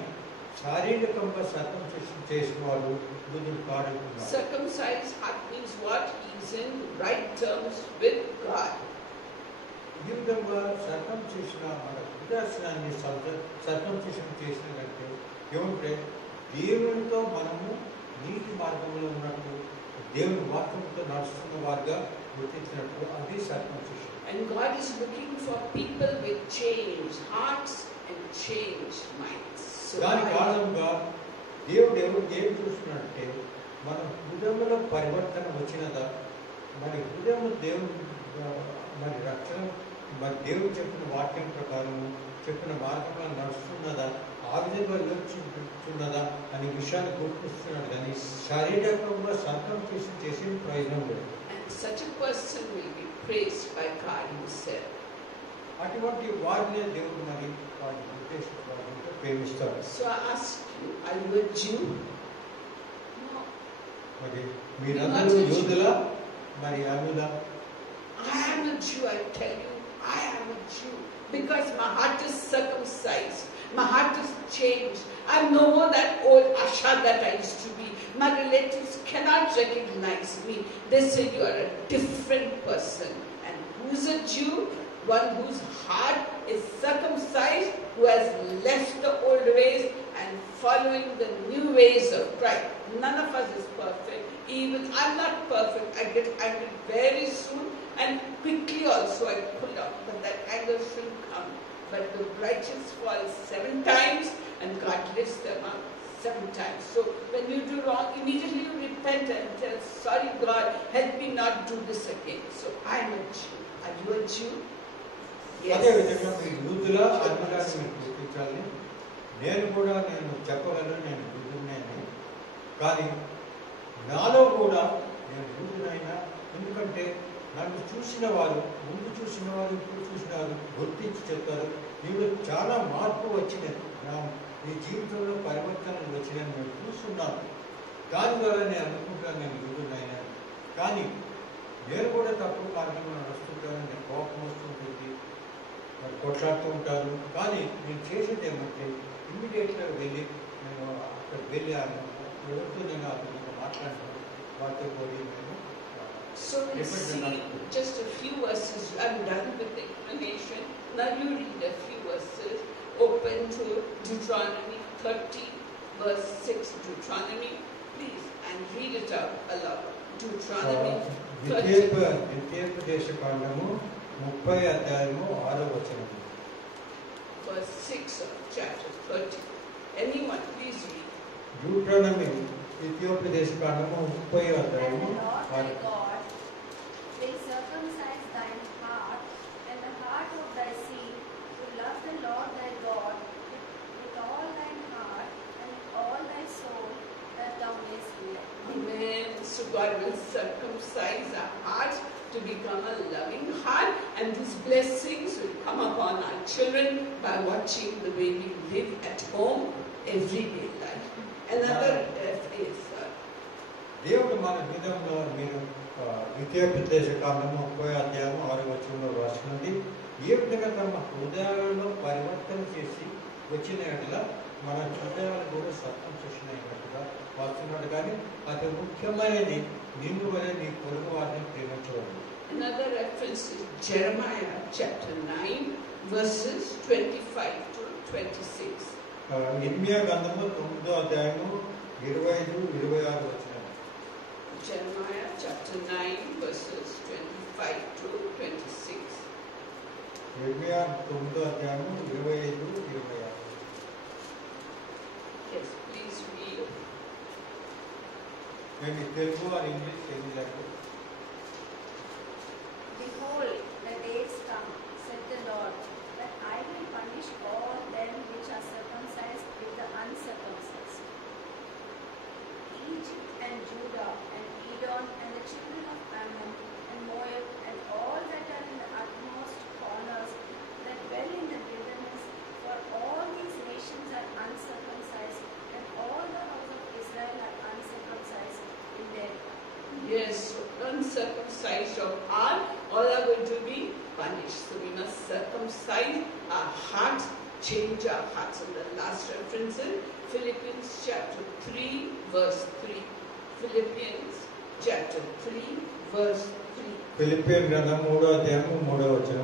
శారీరకంగా సర్కంసిషన్ చేసిన వారు యూదులు కాదంటున్నారు. Circumcised heart means what? He is in right terms with God. ఈ విధంగా సర్కంసిషన్ మన హృదయాన్ని సర్కంసిషన్ చేసినట్టే ఏమంటే దేవునితో మనము నీతి మార్గంలో ఉన్నట్టు, దేవుని వాక్యంతో నడుస్తున్న వారుగా గుర్తించినట్టు అది circumcision. And God is looking for people with changed hearts and changed minds. దాని కారణంగా దేవుడు ఏం చూస్తున్నాడంటే మన హృదయంలో పరివర్తన వచ్చినదా, మరి హృదయం దేవుడు మరి రక్షణ మరి దేవుడు చెప్పిన వాక్యం ప్రకారము చెప్పిన మార్గంలో నడుస్తున్నదా, ఆ విధంగా యోచించున్నదా అనే విషయాన్ని గుర్తిస్తున్నాడు. కానీ శారీరకంగా సర్కంసిషన్ చేసే ప్రయోజనం లేదు. And such a person will be praised by God himself. అటువంటి వారినే దేవుడు మరి వారిని ఉద్దేశించి ప్రేమిస్తాడు. So I ask you, are you a Jew? No. మరి మీరందరూ యూదులా మరి అన్యులా? I am a Jew, I tell you, I am a Jew. Because my heart is circumcised. My heart is changed. I'm no more that old Asha that I used to be. My relatives cannot recognize me. They say you are a different person. And who's a Jew? One whose heart is circumcised, who has left the old ways and following the new ways of Christ. None of us is perfect. Even I'm not perfect. I get angry very soon and quickly also I pull out. But that anger shouldn't come. But the righteous fall 7 times and God lifts them up 7 times. So when you do wrong, immediately you repent and tell, sorry God, help me not do this again. So I'm a Jew. Are you a Jew? అదే విధంగా మీరు యూదులా అన్యులని మీరు గుర్తించాలి. నేను చెప్పగలను నేను యూదునే అని, కానీ నాలో కూడా నేను యూదునైనా, ఎందుకంటే నన్ను చూసిన వారు, ముందు చూసిన వారు, ఇప్పుడు చూసిన వారు గుర్తించి చెప్తారు నీవు చాలా మార్పు వచ్చినది, నీ జీవితంలో పరివర్తనలు వచ్చినాయని మేము చూస్తున్నాను. దాని ద్వారా నేను అనుకుంటాను నేను యూదునైనాను. కానీ నేను కూడా తప్పుడు మార్గంలో నడుస్తుంటాను, నేను కోపం వస్తుంటుంది, మరి కొట్లాడుతూ ఉంటాను. కానీ నేను చేసేది ఏమంటే ఇమ్మీడియట్గా వెళ్ళి నేను అక్కడికి వెళ్ళి ఎవరితో నేను అతను మాట్లాడినాను, వాటితో పోయి నేను So we see just a few verses. I'm done with the explanation. Now you read a few verses. Open to Deuteronomy 30, verse 6. Deuteronomy, please, and read it out aloud. Deuteronomy 30. ద్వితీయోపదేశ కాండము 30 Verse 6 of chapter 30. Anyone, please read. Deuteronomy ద్వితీయోపదేశ కాండము 30 And the Lord thy God will circumcise thine heart and the heart of thy seed to love the Lord thy God with all thine heart and all thy soul, that thou mayest live. Amen. So God will circumcise our hearts to become a loving heart, and these blessings will come upon our children by watching the way we live at home, everyday life. Another phrase. దేవుడు మన విధంలో మీరు ద్వితీయోపదేశ కాండము 30 రాసినది. ఏ విధంగా తమ హృదయాలలో పరివర్తన చేసి వచ్చిన ఎడల మన హృదయాలు కూడా సత్యం చేసినట్టుగా వస్తున్నాడు. కానీ అతి ముఖ్యమైనది నిన్ను వలె నీ పొరుగు వారిని ప్రేమించవద్దు. Another reference is Jeremiah chapter 9, verses 25 to 26. ఇర్మియా గ్రంథము 9 25-26. Jeremiah chapter 9, verses 25 to 26. ఇర్మియా 9:25-26. Yes, please read. Maybe Telugu or English, any language. Behold, the days come, said the Lord, that I will punish all them which are circumcised with the uncircumcised. Egypt and Judah and Edom and the children of Ammon and Moab and all that are in the utmost corners that dwell in the wilderness, for all these nations are uncircumcised, and all the house of Israel are uncircumcised in their heart. Yes, uncircumcised of heart, all are going to be punished. So we must circumcise our hearts, change our hearts. And the last reference is Philippians chapter 3, verse 3. Philippians chapter 3, verse 3. ఫిలిప్పీయుల గ్రంథం 3:3.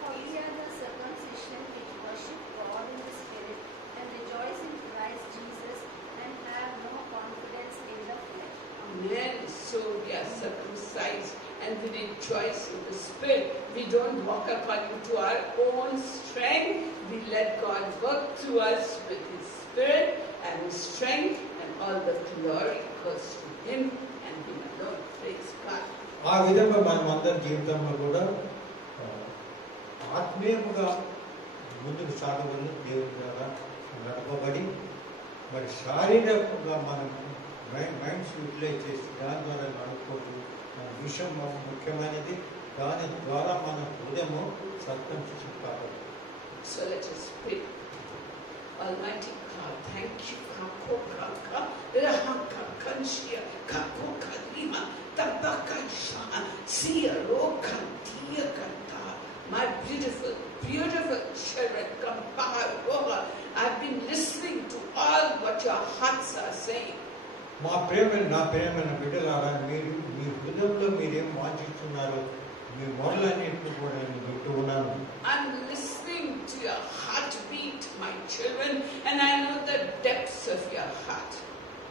For ye are the circumcision which worship God in the Spirit, and rejoice in Christ Jesus, and have no confidence in the flesh. Amen. So we are circumcised and we rejoice in the Spirit. We don't walk according to our own strength. We let God work through us with His Spirit and His strength, and all the glory goes to Him and Him alone. Praise God. ఆ విధంగా మనం అందరి జీవితంలో కూడా ఆత్మీయముగా ముందుకు సాగవలను దేవుని ద్వారా నడపబడి, మరి శారీరకంగా మనం మైండ్స్ యూటిలైజ్ చేసి దాని ద్వారా నడుపుకోవడం మన విషయం ముఖ్యమైనది. దాని ద్వారా మన హృదయము సత్యం చేసి కాపాడు. So let us pray. Almighty God, thank you. My beautiful, beautiful children, I've been listening to all what your hearts are saying. నా ప్రేమైన బిడ్డలారా, మీరు మీ హృదయంలో మీరేం వాంఛిస్తున్నారు, మీ మొదలన్నింటినీ కూడా నేను వింటూ ఉన్నాను. I'm listening to your heartbeat, my children, and I know the depths of your heart.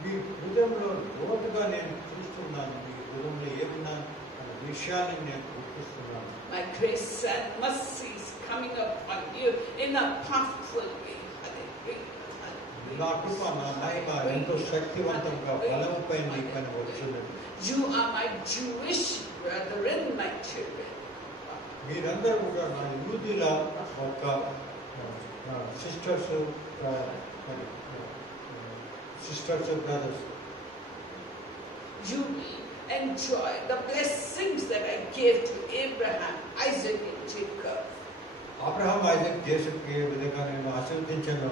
మీ హృదయంలో లోతుగా నేను చూస్తున్నాను. మీ హృదయంలో ఏమన్నా అనే విషయాన్ని నేను గుర్తిస్తున్నాను. My grace and mercy is coming upon you in a powerful way. నా కృప, నా మహిమ ఎంతో శక్తివంతంగా బలముపై నీ పని వచ్చింది. You are my Jewish brethren, my children. మీరందరూ కూడా నా యూదుల ఒక sisters, sisters and brothers, you will enjoy the blessings that I gave to Abraham, Isaac, and Jacob. Abraham Isaac జేసబ్కి ఏ విధంగా నేను ఆశీర్వదించానో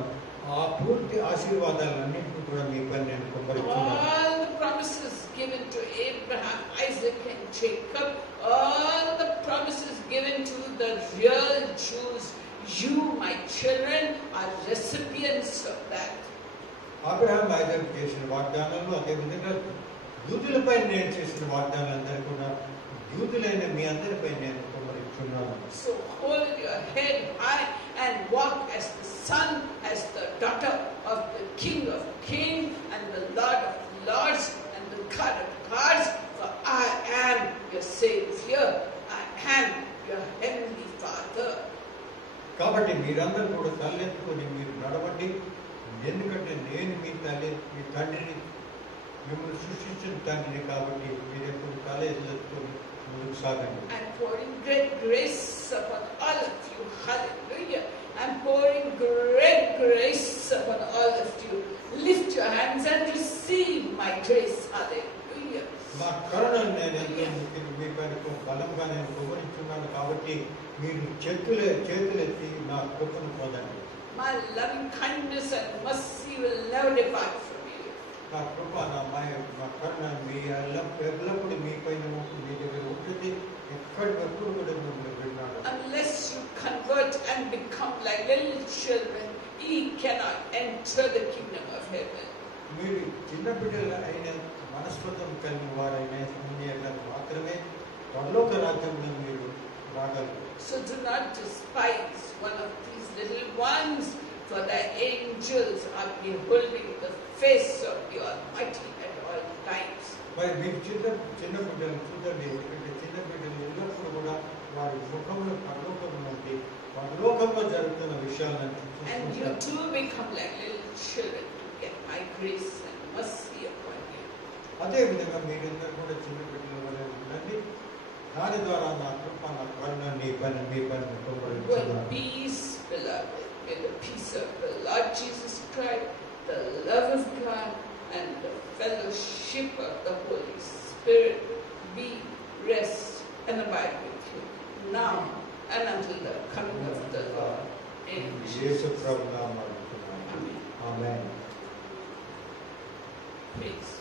ఆ పూర్తి ఆశీర్వాదాలన్నింటినీ కూడా మీపై నేను కుమ్మరిస్తున్నాను. All the promises given to Abraham, Isaac, and Jacob, all the promises given to the real Jews, you, my children, are recipients of that. Abraham Isaac చేసిన వాగ్దానాలు అదేవిధంగా యూదులపై నేను చేసిన వాగ్దానాలందరూ కూడా యూదులైన మీ అందరిపై నేను కుమ్మరిస్తున్నాను. So hold your head high and walk as the son, as the daughter of the King of Kings and the Lord of Lords and the God of Gods, for I am your Savior, I am your Heavenly Father. కాబట్టి మీరందరూ కూడా తలెత్తుకొని మీరు నడవండి, ఎందుకంటే నేను మీ తండ్రిని, మిమ్మల్ని సృష్టించిన తండ్రిని. కాబట్టి మీరు ఎప్పుడు తల ఎత్తుకొని ముందుకు సాగండి. I'm pouring great grace upon all of you. Hallelujah. I'm pouring great grace upon all of you. Lift your hands and receive my grace. Hallelujah. మా కరుణను నేను ఎంతో మీ పైన బలంగా నేను కుమ్మరించున్నాను. కాబట్టి మీరు చేతులెత్తి నా కృపను పొందండి. My loving kindness and mercy will never depart from you. నా కృప మా కరుణ మీ ఎల్లప్పుడూ మీ పైన మీ దగ్గర ఉంటుంది. ఎప్పుడు కూడా మిమ్మల్ని విన్నాను. Unless you convert and become like little children, ye cannot enter the kingdom of heaven. మీరు చిన్న బిడ్డలు అయిన మనస్పతం కలిగిన వారైన మాత్రమే పరలోక రాజ్యంలో మీరు రాగలరు. So do not despise one of these little ones, for the angels are beholding the face of the Almighty at all times. మరి మీరు చిన్న బిడ్డలు చూడండి, ఎందుకంటే చిన్న బిడ్డలు ఎల్లప్పుడూ కూడా వారి ముఖంలో పరలోకంలో నుండి పరలోకంలో జరుగుతున్న విషయాలను And you too become like little children to get my grace and mercy upon you. అదే విధంగా మీరందరూ కూడా చిన్న బిడ్డల వలె ఉండండి. దాని ద్వారా నా కృప నా కరుణ మీ పైన With peace, beloved, in the peace of the Lord Jesus Christ, the love of God, and the fellowship of the Holy Spirit be, rest, and abide with you now and until the coming of the Lord. In యేసు ప్రభు నామమున. ఆమేన్. Praise